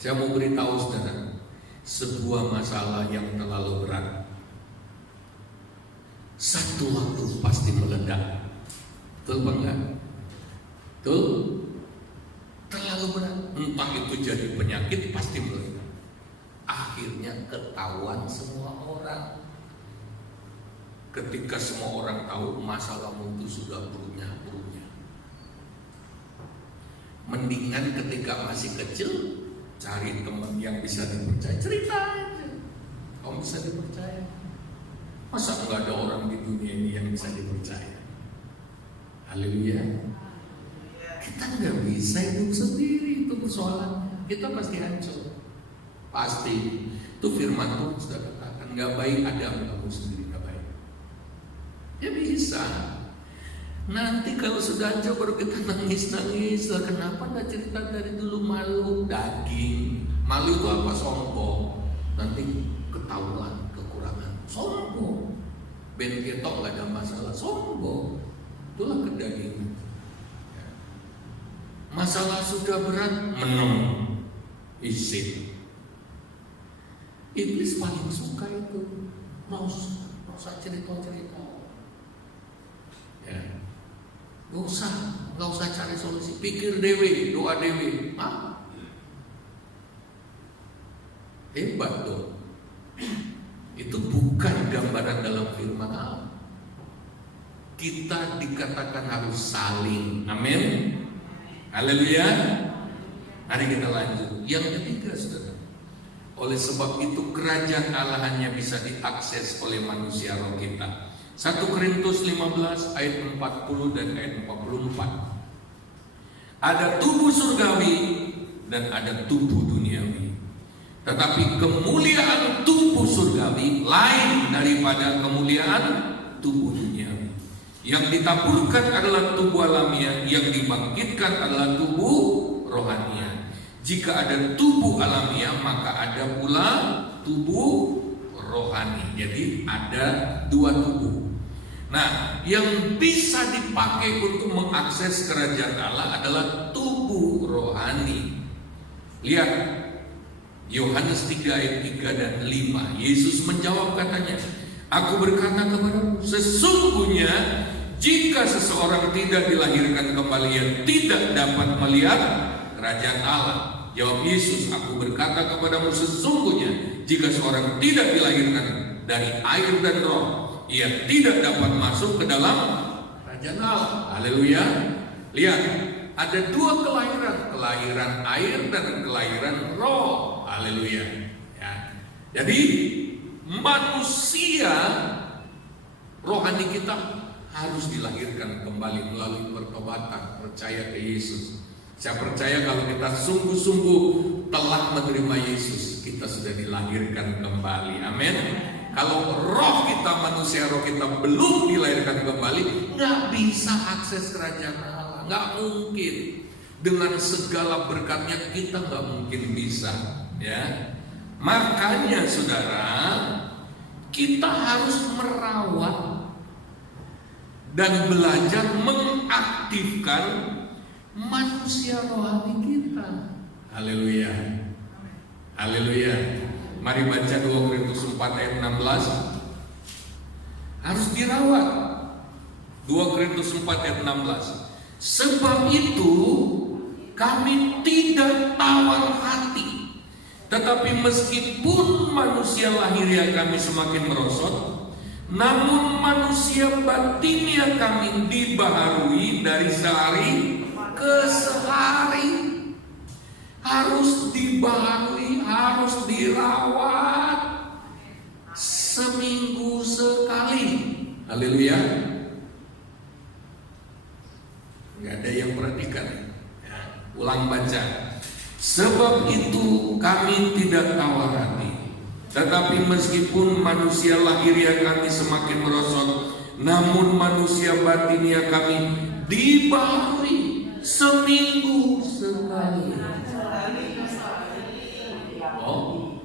Saya mau beritahu saudara, sebuah masalah yang terlalu berat satu waktu pasti meledak. Betul apa enggak? Betul? Terlalu berat, entah itu jadi penyakit pasti meledak. Akhirnya ketahuan semua orang. Ketika semua orang tahu masalahmu itu sudah brunyah-brunyah. Mendingan ketika masih kecil cari teman yang bisa dipercaya, cerita aja. Kamu bisa dipercaya. Masa nggak ada orang di dunia ini yang bisa dipercaya? Haleluya. Kita nggak bisa hidup sendiri, itu persoalannya. Kita pasti hancur. Pasti. Itu firman Tuhan sudah katakan, nggak baik ada kamu sendiri, nggak baik. Ya bisa. Nanti kalau sudah hancur baru kita nangis-nangis. Lah kenapa nggak cerita dari dulu? Malu daging. Malu itu apa? Sombong. Nanti ketahuan kekurangan. Sombong. Ben ketok nggak ada masalah. Sombong. Itulah kedagingan. Masalah sudah berat, menang, isin. Iblis paling suka itu. Mau usah cerita-cerita. Ya. Gak usah cari solusi. Pikir dewe, doa dewe. Hebat dong. Itu bukan gambaran dalam firman Allah. Kita dikatakan harus saling. Amin. Haleluya. Mari kita lanjut. Yang ketiga, saudara. Oleh sebab itu kerajaan Allah hanya bisa diakses oleh manusia roh kita. 1 Korintus 15 ayat 40 dan ayat 44. Ada tubuh surgawi dan ada tubuh duniawi. Tetapi kemuliaan tubuh surgawi lain daripada kemuliaan tubuh duniawi. Yang ditaburkan adalah tubuh alamiah, yang dibangkitkan adalah tubuh rohania. Jika ada tubuh alamiah, maka ada pula tubuh rohani. Jadi ada dua tubuh. Nah, yang bisa dipakai untuk mengakses kerajaan Allah adalah tubuh rohani. Lihat Yohanes 3 ayat 3 dan 5. Yesus menjawab katanya, aku berkata kepadamu, sesungguhnya jika seseorang tidak dilahirkan kembali, ia tidak dapat melihat kerajaan Allah. Jawab Yesus, aku berkata kepadamu, sesungguhnya jika seorang tidak dilahirkan dari air dan roh, ia tidak dapat masuk ke dalam kerajaan Allah. Haleluya. Lihat, ada dua kelahiran, kelahiran air dan kelahiran roh. Haleluya. Ya. Jadi manusia rohani kita harus dilahirkan kembali melalui pertobatan, percaya ke Yesus. Saya percaya kalau kita sungguh-sungguh telah menerima Yesus, kita sudah dilahirkan kembali. Amin. Kalau roh kita, manusia roh kita belum dilahirkan kembali, nggak bisa akses kerajaan Allah. Nggak mungkin. Dengan segala berkatnya kita nggak mungkin bisa. Ya. Makanya saudara, kita harus merawat dan belajar mengaktifkan manusia rohani kita. Haleluya. Haleluya. Mari baca 2 Korintus 4 ayat 16. Harus dirawat. 2 Korintus 4 ayat 16. Sebab itu kami tidak tawar hati, tetapi meskipun manusia lahiriah kami semakin merosot, namun manusia batinnya kami dibaharui dari sehari ke sehari. Harus dibaharui, harus dirawat seminggu sekali. Haleluya. Nggak ada yang perhatikan. Ya, ulang baca. Sebab itu kami tidak tawar hati, tetapi meskipun manusia lahiriah kami semakin merosot, namun manusia batinnya kami dibaharui seminggu sekali. Oh,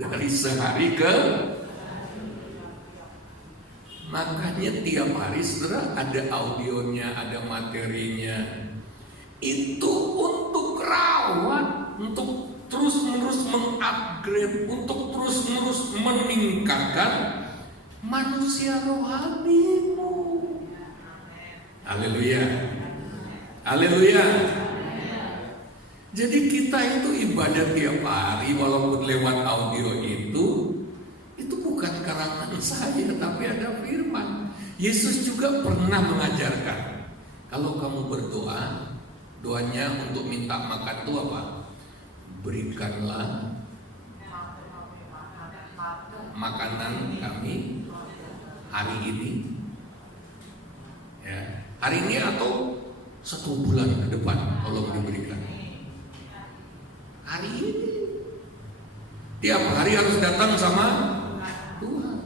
dari sehari ke, makanya tiap hari saudara ada audionya, ada materinya. Itu untuk rawat, untuk terus-menerus mengupgrade, untuk terus-menerus meningkatkan manusia rohanimu. Haleluya. Haleluya. Jadi kita itu ibadah tiap hari walaupun lewat audio itu bukan karangan saya, tapi ada firman. Yesus juga pernah mengajarkan, kalau kamu berdoa, doanya untuk minta makan itu apa? Berikanlah makanan kami hari ini. Ya, hari ini atau 1 bulan ke depan tolong diberikan. Hari ini. Tiap hari harus datang sama Tuhan.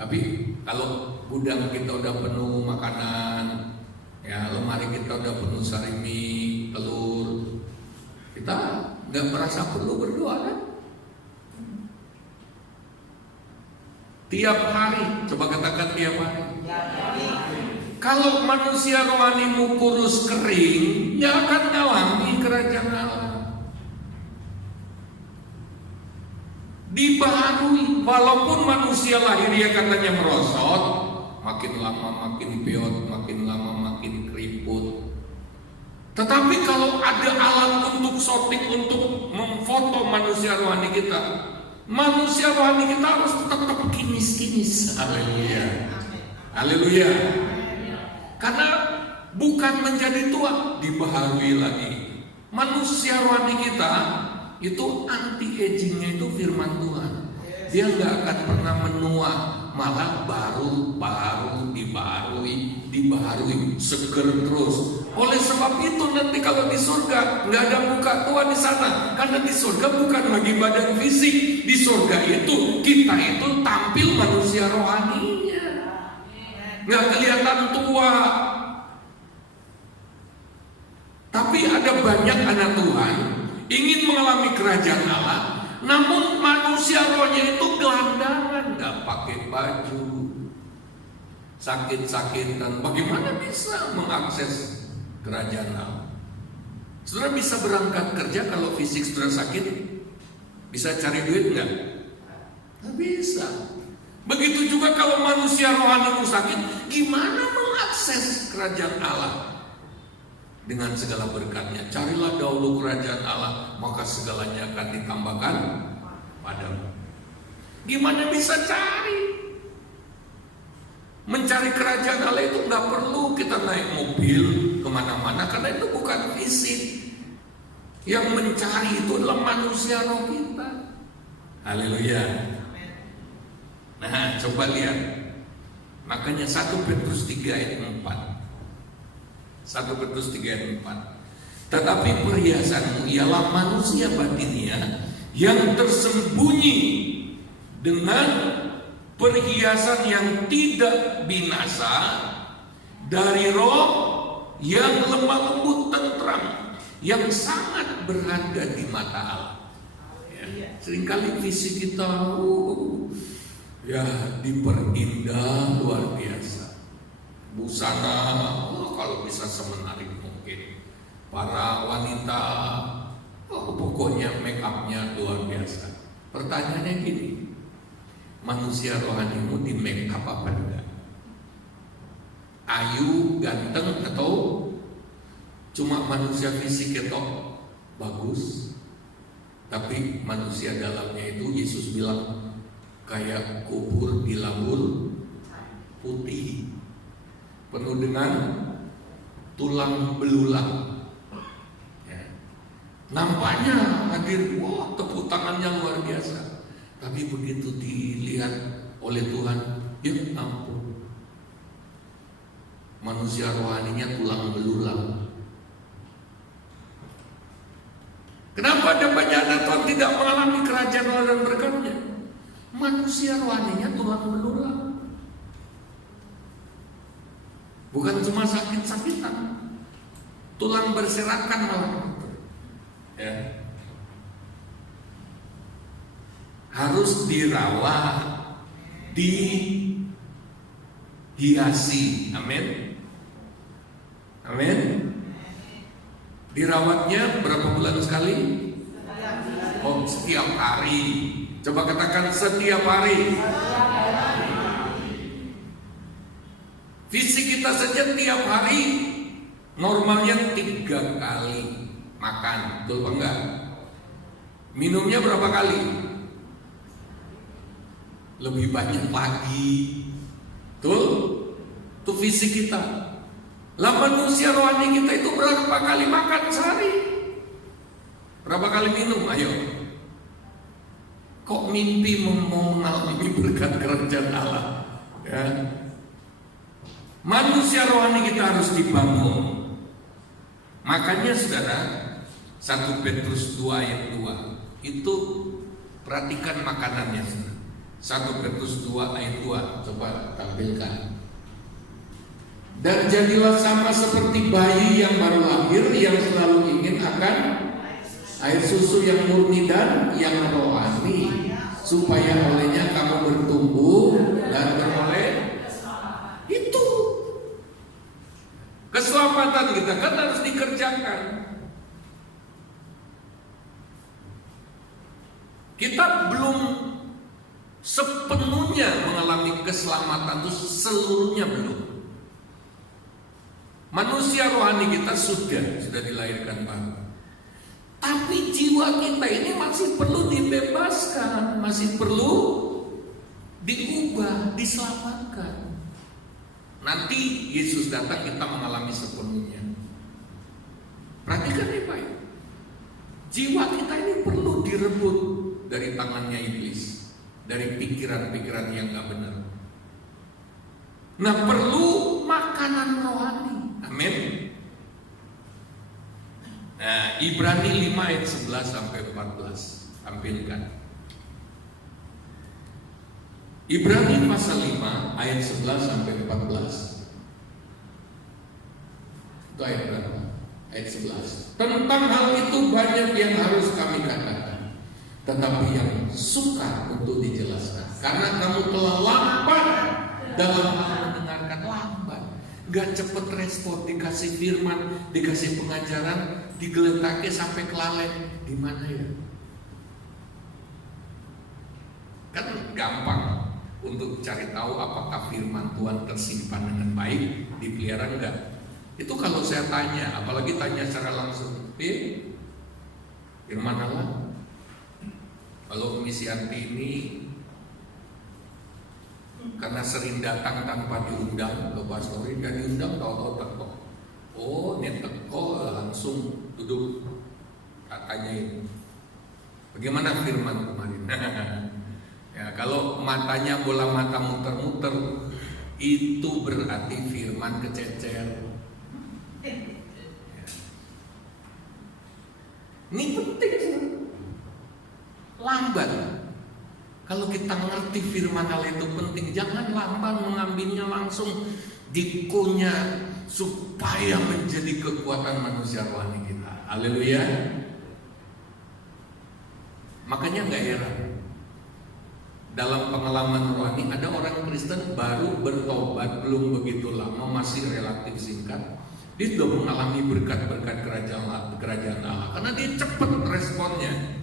Tapi kalau gudang kita udah penuh makanan, ya lemari kita udah penuh sarimi, telur, kita nggak merasa perlu berdoa kan? Tiap hari, coba katakan tiap hari. Kalau manusia rohanimu kurus kering, nggak akan ngalami kerajaan Allah. Dibaharui, walaupun manusia lahiriah katanya merosot, makin lama makin beot, makin lama makin keriput. Tetapi kalau ada alat untuk sorting, untuk memfoto manusia rohani kita, manusia rohani kita harus tetap kinis-kinis. Haleluya. Haleluya. Karena bukan menjadi tua, dibaharui lagi. Manusia rohani kita itu anti agingnya itu firman Tuhan. Dia nggak akan pernah menua, malah baru dibaharui, seger terus. Oleh sebab itu nanti kalau di surga nggak ada muka tua di sana, karena di surga bukan lagi badan fisik. Di surga itu kita itu tampil manusia rohaninya, nggak kelihatan tua. Tapi ada banyak anak Tuhan ingin mengalami kerajaan Allah, namun manusia rohnya itu gelandangan, nggak pakai baju, sakit-sakitan. Bagaimana bisa mengakses kerajaan Allah? Saudara bisa berangkat kerja kalau fisik saudara sakit? Bisa cari duit nggak? Nggak bisa. Begitu juga kalau manusia rohani sakit, gimana mengakses kerajaan Allah? Dengan segala berkatnya, carilah dahulu kerajaan Allah, maka segalanya akan ditambahkan padamu. Gimana bisa cari? Mencari kerajaan Allah itu nggak perlu kita naik mobil kemana-mana, karena itu bukan fisik. Yang mencari itu adalah manusia roh kita. Haleluya. Nah, coba lihat. Makanya 1 Petrus 3 ayat 4. 1 Petrus 3 ayat 4. Tetapi perhiasanmu ialah manusia batinnya yang tersembunyi dengan perhiasan yang tidak binasa dari roh yang lemah lembut tentram, yang sangat berharga di mata Allah. Ya, seringkali visi kita ya diperindah luar biasa. Busana, kalau bisa semenarik mungkin. Para wanita, pokoknya make upnya luar biasa. Pertanyaannya gini, manusia rohanimu di make up apa enggak? Ayu, ganteng, atau cuma manusia fisik itu bagus, tapi manusia dalamnya itu Yesus bilang kayak kubur di labur putih, penuh dengan tulang belulang. Ya. Nampaknya hadir, wah tepuk tangannya luar biasa. Tapi begitu dilihat oleh Tuhan, ya ampun, manusia rohaninya tulang belulang. Kenapa ada banyak anak Tuhan tidak mengalami kerajaan Allah dan berkatnya? Manusia rohaninya tulang belulang. Bukan cuma sakit-sakitan, tulang berserakan malah. Ya. Harus dirawat, dihiasi. Amin. Amin. Dirawatnya berapa bulan sekali? Oh, setiap hari. Coba katakan setiap hari. Fisik kita saja tiap hari normalnya 3 kali makan, betul apa enggak? Minumnya berapa kali? Lebih banyak lagi. Betul? Itu fisik kita. Lah manusia rohani kita itu berapa kali makan sehari? Berapa kali minum? Ayo. Kok mimpi mau mengalami berkat kerajaan Allah? Ya. Manusia rohani kita harus dibangun. Makanya saudara, 1 Petrus 2 ayat 2 itu perhatikan makanannya. 1 Petrus 2 ayat 2, coba tampilkan. Dan jadilah sama seperti bayi yang baru lahir, yang selalu ingin akan air susu yang murni dan yang rohani, supaya olehnya kamu bertumbuh dan beroleh. Itu keselamatan kita kan harus dikerjakan. Kita belum sepenuhnya mengalami keselamatan itu, seluruhnya belum. Manusia rohani kita sudah dilahirkan baru. Tapi jiwa kita ini masih perlu dibebaskan, masih perlu diubah, diselamatkan. Nanti Yesus datang kita mengalami sepenuhnya. Perhatikan baik. Jiwa kita ini perlu direbut dari tangannya iblis, dari pikiran-pikiran yang gak benar. Nah, perlu makanan rohani. Amin. Nah, Ibrani 5 ayat 11 sampai 14 tampilkan. Ibrani pasal 5 ayat 11 sampai 14. Itu ayat berapa? Ayat 11. Tentang hal itu banyak yang harus kami katakan, tetapi yang sukar untuk dijelaskan, karena kamu telah lambat dalam mendengarkan. Lambat, gak cepet respon, dikasih firman, dikasih pengajaran, digeletake sampai kelalaian. Di mana ya? Kan gampang untuk cari tahu apakah firman Tuhan tersimpan dengan baik, dipelihara enggak. Itu kalau saya tanya, apalagi tanya secara langsung, firman Allah. Kalau Miss Yanti ini karena sering datang tanpa diundang ke pastorin, dan diundang tahu-tahu teko. Oh, ini teko, langsung duduk, tanyain, bagaimana firman kemarin? Ya, kalau matanya bola mata muter-muter, itu berarti firman kececer. Ya. Ini penting. Lambat. Kalau kita ngerti firman Allah itu penting, jangan lambat mengambilnya, langsung dikunyah supaya menjadi kekuatan manusia rohani kita. Haleluya. Makanya nggak heran, dalam pengalaman rohani ada orang Kristen baru bertobat belum begitu lama, masih relatif singkat, dia sudah mengalami berkat-berkat kerajaan Allah karena dia cepat responnya.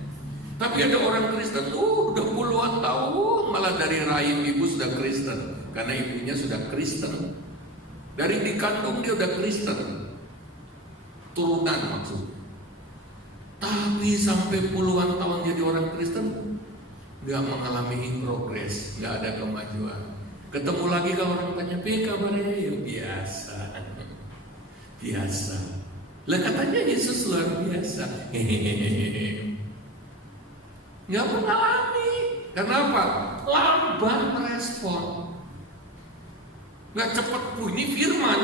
Tapi ada orang Kristen udah puluhan tahun, malah dari rahim ibu sudah Kristen, karena ibunya sudah Kristen, dari dikandung dia udah Kristen, turunan maksud. Tapi sampai puluhan tahun jadi orang Kristen nggak mengalami progres, nggak ada kemajuan. Ketemu lagi kalau orang tanya, kabarnya ya biasa, biasa. Lah katanya Yesus luar biasa, nggak mengalami. Kenapa? Lamban respon, nggak cepat bunyi firman.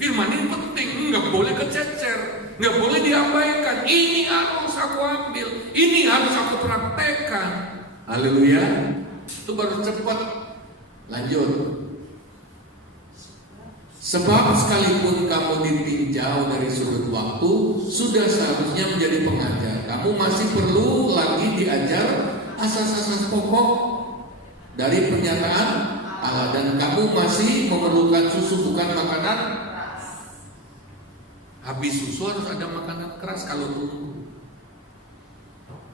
Firman ini penting, nggak boleh kececer, nggak boleh diabaikan. Ini harus aku ambil, ini harus aku praktekkan. Haleluya, itu baru cepat. Lanjut. Sebab sekalipun kamu ditinjau dari sudut waktu, sudah seharusnya menjadi pengajar. Kamu masih perlu lagi diajar asas-asas pokok dari pernyataan Allah, dan kamu masih memerlukan susu, bukan makanan. Habis susu harus ada makanan keras kalau tumbuh.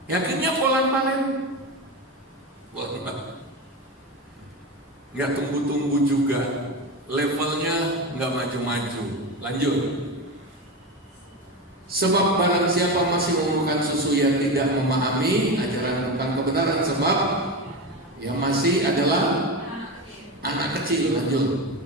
Yakinnya polan panen, nggak tumbuh-tumbuh juga, levelnya nggak maju-maju. Lanjut. Sebab barang siapa masih memerlukan susu yang tidak memahami ajaran tentang kebenaran, sebab yang masih adalah anak kecil. Lanjut.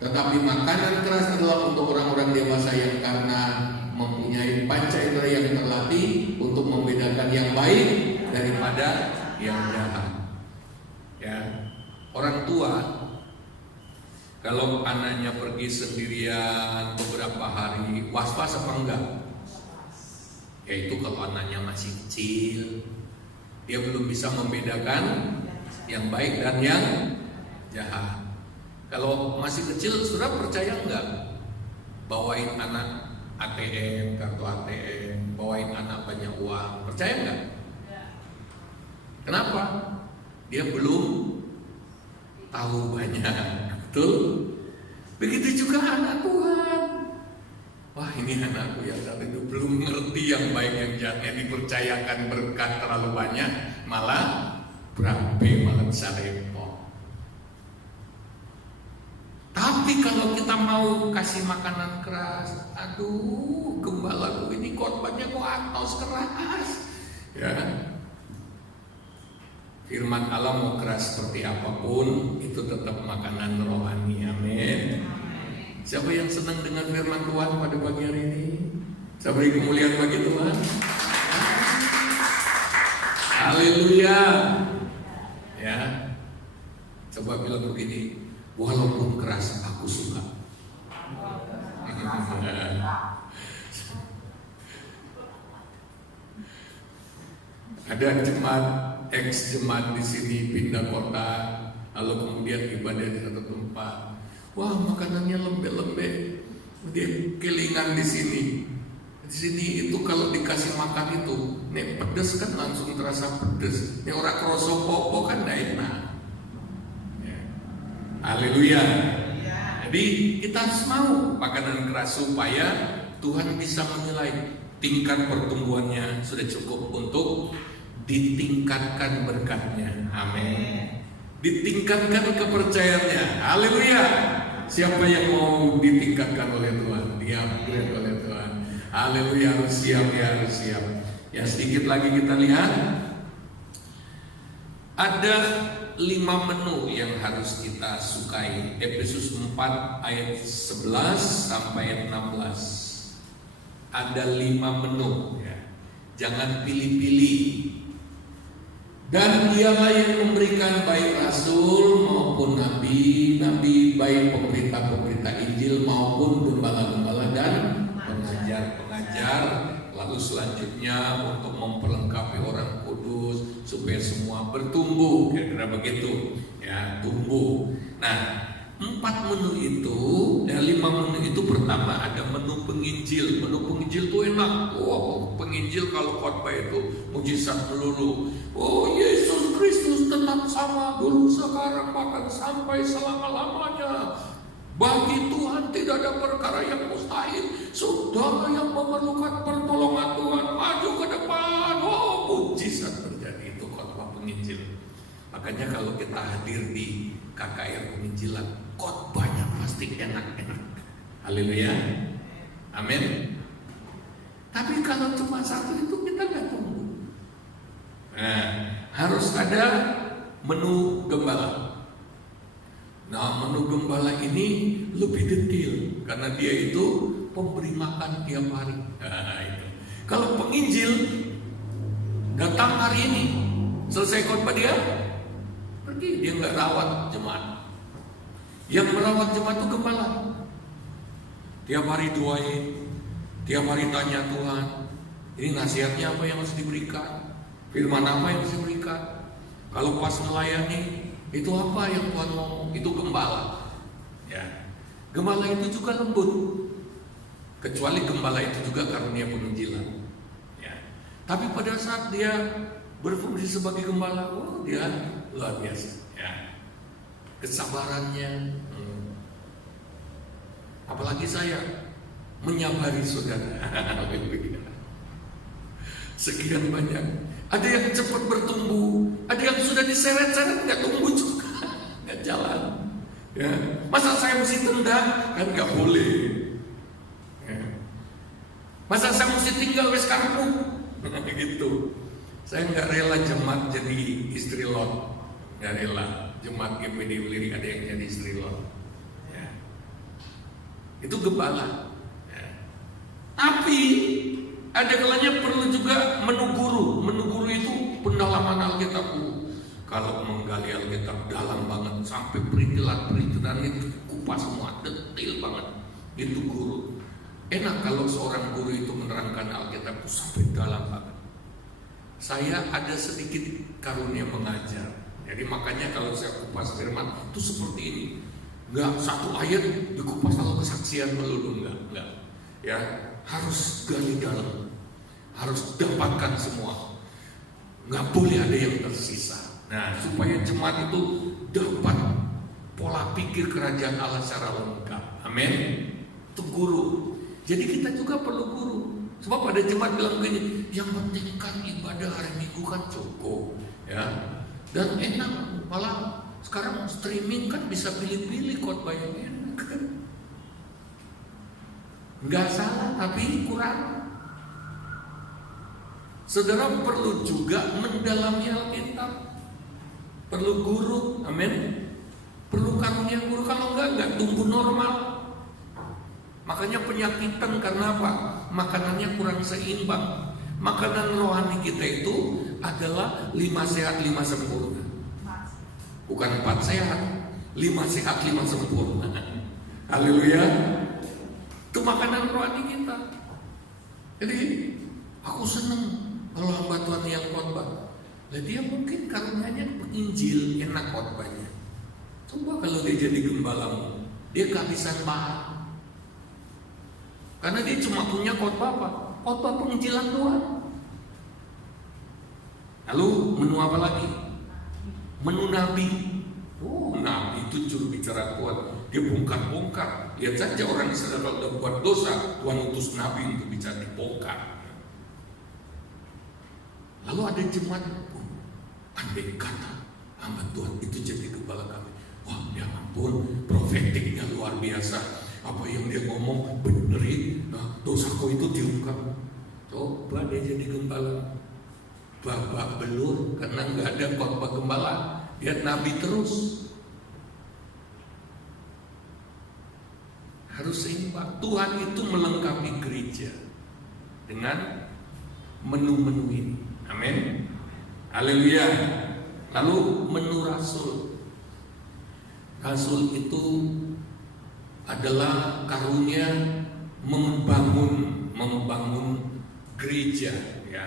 Tetapi makanan keras adalah untuk orang-orang dewasa yang karena mempunyai panca indera yang terlatih untuk membedakan yang baik daripada yang jahat. Ya, orang tua kalau anaknya pergi sendirian beberapa hari, was-was apa enggak? Yaitu kalau anaknya masih kecil, dia belum bisa membedakan yang baik dan yang jahat. Kalau masih kecil, saudara percaya enggak? Bawain anak ATM, kartu ATM, bawain anak banyak uang, percaya enggak? Kenapa? Dia belum tahu banyak, betul? Begitu juga anak Tuhan. Wah, ini anakku yang saat itu belum ngerti yang baik yang jahatnya, dipercayakan berkat terlalu banyak, malah berabe, malah bisa repot. Tapi kalau kita mau kasih makanan keras, aduh, gembalaku ini khotbahnya kok atos keras, ya. Firman Allah mau keras seperti apapun, itu tetap makanan rohani. Amin. Siapa yang senang dengan firman Tuhan pada pagi hari ini? Saya beri kemuliaan bagi Tuhan. Haleluya. Ya. Coba bilang begini, walaupun keras aku suka. Ada jemaat, ex jemaat di sini pindah kota, lalu kemudian ibadah di satu tempat. Wah, makanannya lembek-lembek, dia kelingan di sini. Di sini itu kalau dikasih makan itu, nih pedes kan langsung terasa pedes. Nih orang kroso popo kan tidak enak. Haleluya. Jadi kita harus mau makanan keras supaya Tuhan bisa menilai tingkat pertumbuhannya sudah cukup untuk ditingkatkan berkatnya. Amin. Ditingkatkan kepercayaannya. Haleluya. Siapa yang mau ditingkatkan oleh Tuhan? Diupgrade oleh Tuhan. Haleluya, harus siap ya, harus siap. Ya, sedikit lagi kita lihat. Ada 5 menu yang harus kita sukai. Efesus 4 ayat 11 sampai ayat 16. Ada 5 menu ya. Jangan pilih-pilih. Dan dialah yang memberikan baik rasul maupun nabi, baik pemberita-pemberita Injil maupun gembala-gembala dan pengajar-pengajar. Lalu selanjutnya untuk memperlengkapi orang kudus supaya semua bertumbuh, kira-kira begitu ya, tumbuh. Nah, 4 menu itu, dan 5 menu itu, pertama ada menu penginjil. Menu penginjil itu enak. Wow, penginjil kalau khotbah itu mujizat melulu. Oh, Yesus Kristus tetap sama dulu, sekarang, bahkan sampai selama-lamanya. Bagi Tuhan tidak ada perkara yang mustahil. Saudara yang memerlukan pertolongan Tuhan, maju ke depan. Oh, mujizat terjadi. Itu khotbah penginjil. Makanya kalau kita hadir di KKR penginjilan, khotbahnya pasti enak-enak. Haleluya. Amin. Tapi kalau cuma satu itu kita nggak tunggu. Nah, harus ada menu gembala. Nah, menu gembala ini lebih detail karena dia itu pemberi makan tiap hari. Nah, itu. Kalau penginjil datang hari ini, selesai khotbah dia pergi, dia nggak rawat jemaat. Yang merawat jemaat itu gembala. Tiap hari doain, tiap hari tanya Tuhan, ini nasihatnya apa yang harus diberikan, firman apa yang harus diberikan. Kalau pas melayani, itu apa yang Tuhan ngomong, itu gembala. Ya, gembala itu juga lembut. Kecuali gembala itu juga karunia penginjilan. Ya. Tapi pada saat dia berfungsi sebagai gembala, oh dia luar biasa. Ya. Kesabarannya, apalagi saya menyabari saudara. Sekian banyak. Ada yang cepat bertumbuh, ada yang sudah diseret-seret nggak tumbuh juga, nggak jalan. Ya. Masa saya mesti tendang? Kan nggak boleh. Ya. Masa saya mesti tinggal wes kampung? Gitu. Saya nggak rela jemaat jadi istri Lot, nggak rela. Jemaat GPD Uliri ada yang jadi istri Lot. Ya. Itu gembala. Ya. Tapi ada kalanya perlu juga menu guru. Menu guru itu pendalaman Alkitab. Kalau menggali Alkitab dalam banget sampai peritilan itu kupas semua, detail banget. Itu guru. Enak kalau seorang guru itu menerangkan Alkitab itu sampai dalam banget. Saya ada sedikit karunia mengajar. Jadi makanya kalau saya kupas firman itu seperti ini. Enggak satu ayat dikupas kalau kesaksian melulu, enggak. Ya, harus gali dalam, harus dapatkan semua, nggak boleh ada yang tersisa. Nah, supaya jemaat itu dapat pola pikir kerajaan Allah secara lengkap. Amin. Itu guru. Jadi kita juga perlu guru. Sebab ada jemaat bilang begini, yang penting kan ibadah hari Minggu kan cukup, ya. Dan enak, malah sekarang streaming kan bisa pilih-pilih khotbah yang enak. Nggak salah, tapi kurang. Saudara perlu juga mendalami Alkitab. Perlu guru, amin. Perlu karunia guru, kalau enggak tumbuh normal. Makanya penyakitan karena apa? Makanannya kurang seimbang. Makanan rohani kita itu adalah 5 sehat 5 sempurna. Bukan 4 sehat, 5 sehat 5 sempurna. Haleluya. Itu makanan rohani kita. Jadi aku senang kalau hamba Tuhan yang khotbah. Lah dia mungkin karunianya penginjil, enak khotbahnya. Coba kalau dia jadi gembalamu, dia kehabisan bahan. Karena dia cuma punya khotbah apa? Khotbah penginjilan Tuhan. Lalu menu apa lagi? Menu nabi. Oh, nabi itu juru bicara Tuhan. Dia bongkar-bongkar. Lihat saja orang Israel kalau sudah buat dosa, Tuhan utus nabi untuk bicara, dibongkar. Lalu ada jemaat, andai kata hamba Tuhan itu jadi gembala kami. Wah, ya ampun, profetiknya luar biasa. Apa yang dia ngomong benerin, nah, dosaku itu diungkap. Coba dia jadi gembala, babak belur karena nggak ada khotbah gembala. Dia nabi terus. Harus seimbang. Tuhan itu melengkapi gereja dengan menu-menu ini. Amin. Haleluya. Lalu menu rasul. Rasul itu adalah karunia membangun gereja, ya,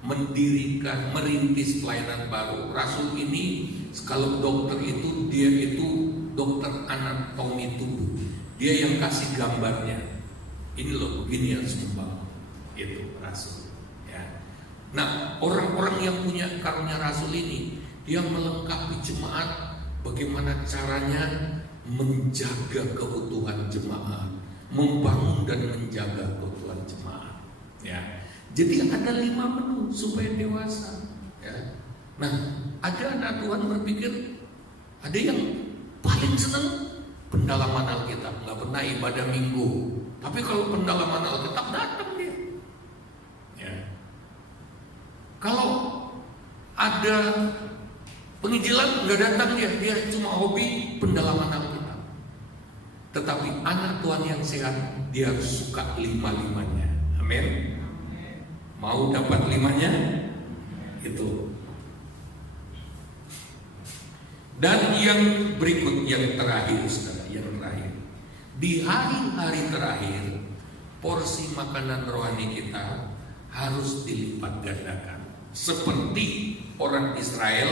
mendirikan, merintis pelayanan baru. Rasul ini kalau dokter itu dia itu dokter anatomi tubuh. Dia yang kasih gambarnya. Ini loh, begini harus membangun. Itu rasul. Ya. Nah, orang-orang yang punya karunia rasul ini, dia melengkapi jemaat bagaimana caranya menjaga keutuhan jemaat, membangun dan menjaga keutuhan jemaat. Ya. Jadi ada 5 menu supaya dewasa. Ya. Nah, ada anak Tuhan berpikir, ada yang paling senang pendalaman Alkitab, nggak pernah ibadah minggu. Tapi kalau pendalaman Alkitab datang dia. Ya. Kalau ada penginjilan nggak datang dia cuma hobi pendalaman Alkitab. Tetapi anak Tuhan yang sehat, dia harus suka lima-limanya. Amin. Mau dapat limanya? Itu. Dan yang berikut, yang terakhir, saudara, yang terakhir. Di hari-hari terakhir, porsi makanan rohani kita harus dilipat gandakan. Seperti orang Israel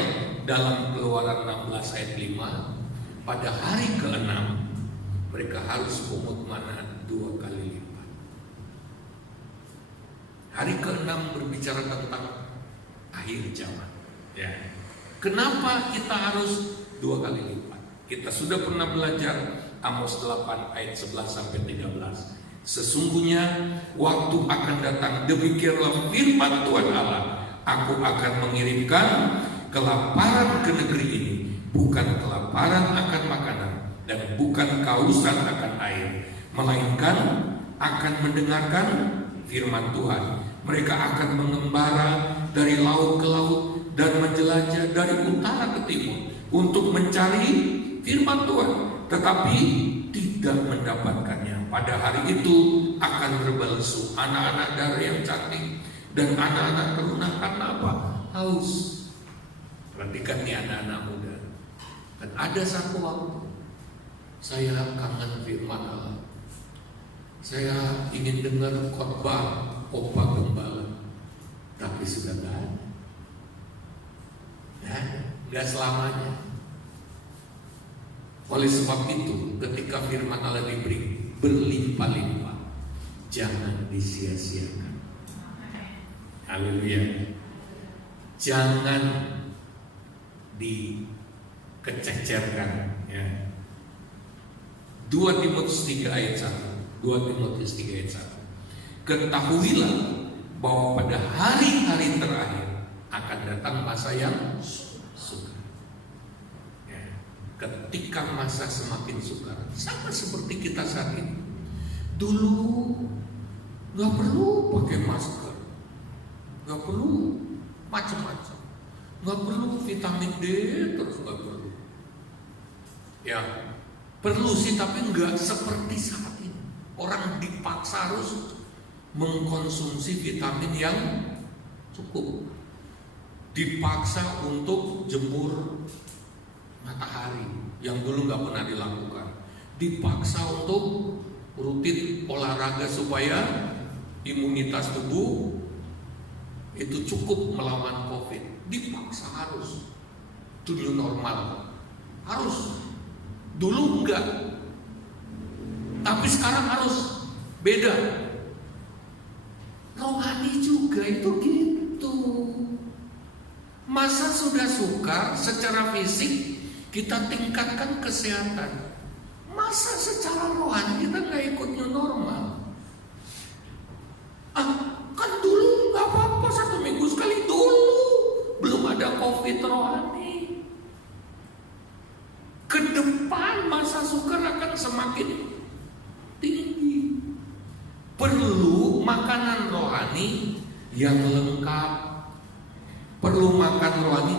dalam Keluaran 16 ayat 5, pada hari ke-6 mereka harus pungut mana 2 kali lipat. Hari ke-6 berbicara tentang akhir zaman. Ya. Kenapa kita harus 2 kali lipat? Kita sudah pernah belajar Amos 8 ayat 11 sampai 13. Sesungguhnya waktu akan datang, demikianlah firman Tuhan Allah, aku akan mengirimkan kelaparan ke negeri ini, bukan kelaparan akan makanan dan bukan kehausan akan air, melainkan akan mendengarkan firman Tuhan. Mereka akan mengembara dari laut ke laut dan menjelajah dari utara ke timur untuk mencari firman Tuhan, tetapi tidak mendapatkannya. Pada hari itu akan berbalesu anak-anak darah yang cantik dan anak-anak teruna karena apa? Haus. Perhatikan nih anak-anak muda. Dan ada satu waktu saya kangen firman Allah. Saya ingin dengar khotbah Opa Gembala, tapi sudah gak ada. Ya, gak selamanya. Oleh sebab itu, ketika firman Allah diberi berlimpah-limpah, jangan disia-siakan. Haleluya. Jangan dikececerkan, ya. 2 Timotius 3 ayat 1. 2 Timotius 3 ayat 1. Ketahuilah bahwa pada hari-hari terakhir akan datang masa yang sukar. Ketika masa semakin sukar, sama seperti kita saat ini. Dulu nggak perlu pakai masker, nggak perlu macam-macam, nggak perlu vitamin D terus, nggak perlu. Ya perlu sih, tapi nggak seperti saat ini. Orang dipaksa harus mengkonsumsi vitamin yang cukup, dipaksa untuk jemur matahari yang dulu nggak pernah dilakukan, dipaksa untuk rutin olahraga supaya imunitas tubuh itu cukup melawan COVID. Dipaksa harus, itu new normal, harus. Dulu enggak, tapi sekarang harus. Beda. Rohani juga itu gitu. Masa sudah sukar secara fisik, kita tingkatkan kesehatan. Masa secara rohani kita nggak ikut new normal? Kan dulu nggak apa-apa, 1 minggu sekali dulu, belum ada COVID rohani. Ke depan masa sukar akan semakin tinggi. Perlu makanan rohani yang lengkap. Perlu makan rohani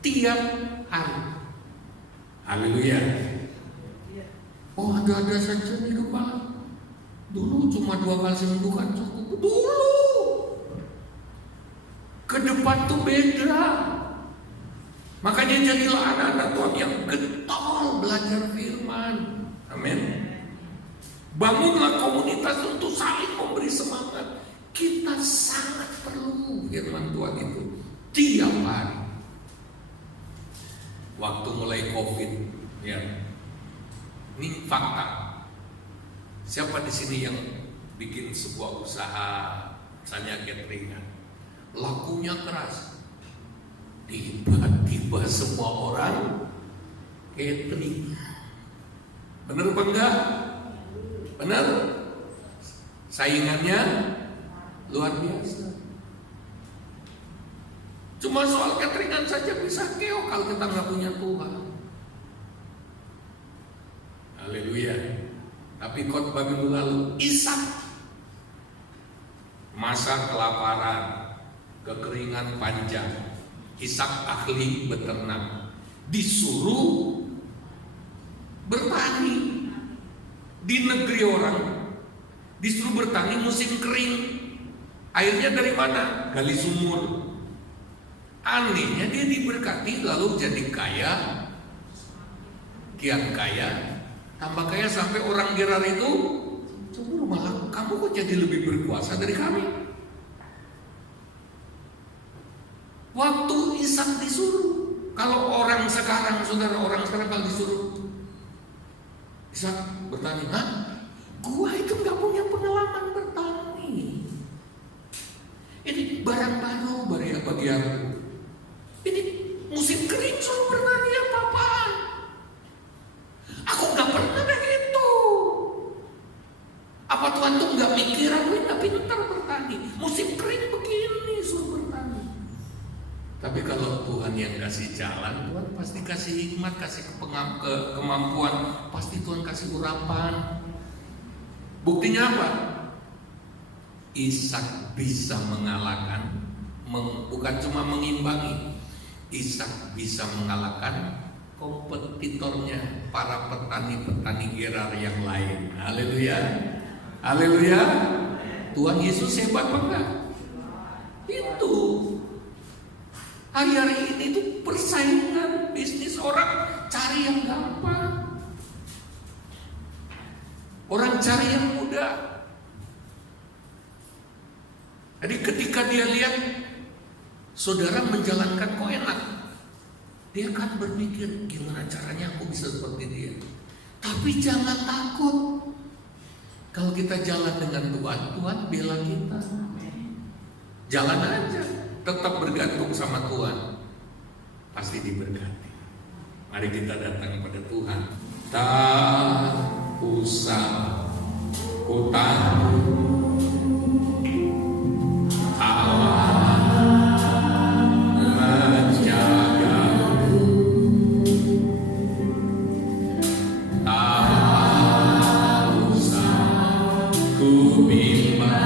tiap hari. Haleluya. Oh, ada saja nih kepala. Dulu cuma 2 kali seminggu kan cukup. Dulu. Ke depan tuh beda. Makanya jadilah anak-anak Tuhan yang getol belajar firman. Amin. Bangunlah komunitas untuk saling memberi semangat. Kita sangat perlu firman Tuhan itu tiap hari. Waktu mulai COVID, ya, ini fakta. Siapa di sini yang bikin sebuah usaha, misalnya cateringan, lakunya keras, tiba-tiba semua orang catering. Bener apa enggak? Bener? Saingannya luar biasa. Cuma soal cateringan saja bisa keok kalau kita nggak punya Tuhan. Haleluya. Tapi khotbah minggu lalu, Ishak, masa kelaparan, kekeringan panjang, Ishak ahli beternak, disuruh bertani di negeri orang, disuruh bertani musim kering. Airnya dari mana? Gali sumur. Anehnya dia diberkati lalu jadi kaya, kian kaya, tambah kaya sampai orang Gerar itu cemburu, malah kamu kok jadi lebih berkuasa dari kami. Waktu Ishak disuruh, kalau orang sekarang, saudara, orang sekarang kalau disuruh Ishak bertani, gua itu nggak punya pengalaman bertani. Ini barang baru bagi aku. Ini musim kering suruh bertani apa-apaan. Aku nggak pernah begitu. Apa Tuhan tuh nggak mikir aku nggak pintar bertani? Musim kering begini suruh bertani. Tapi kalau Tuhan yang kasih jalan, Tuhan pasti kasih hikmat, kasih kemampuan, pasti Tuhan kasih urapan. Buktinya apa? Ishak bisa mengalahkan, bukan cuma mengimbangi, Ishak bisa mengalahkan kompetitornya, para petani-petani Gerar yang lain. Haleluya, haleluya. Tuhan Yesus hebat banget. Itu hari-hari ini tuh persaingan bisnis, orang cari yang gampang, orang cari yang mudah. Jadi ketika dia lihat saudara menjalankan kok enak, dia akan berpikir gimana caranya aku bisa seperti dia. Tapi jangan takut. Kalau kita jalan dengan Tuhan, Tuhan bela kita. Jalan aja, tetap bergantung sama Tuhan, pasti diberkati. Mari kita datang kepada Tuhan. Tak usah ku takut, ku bimbang.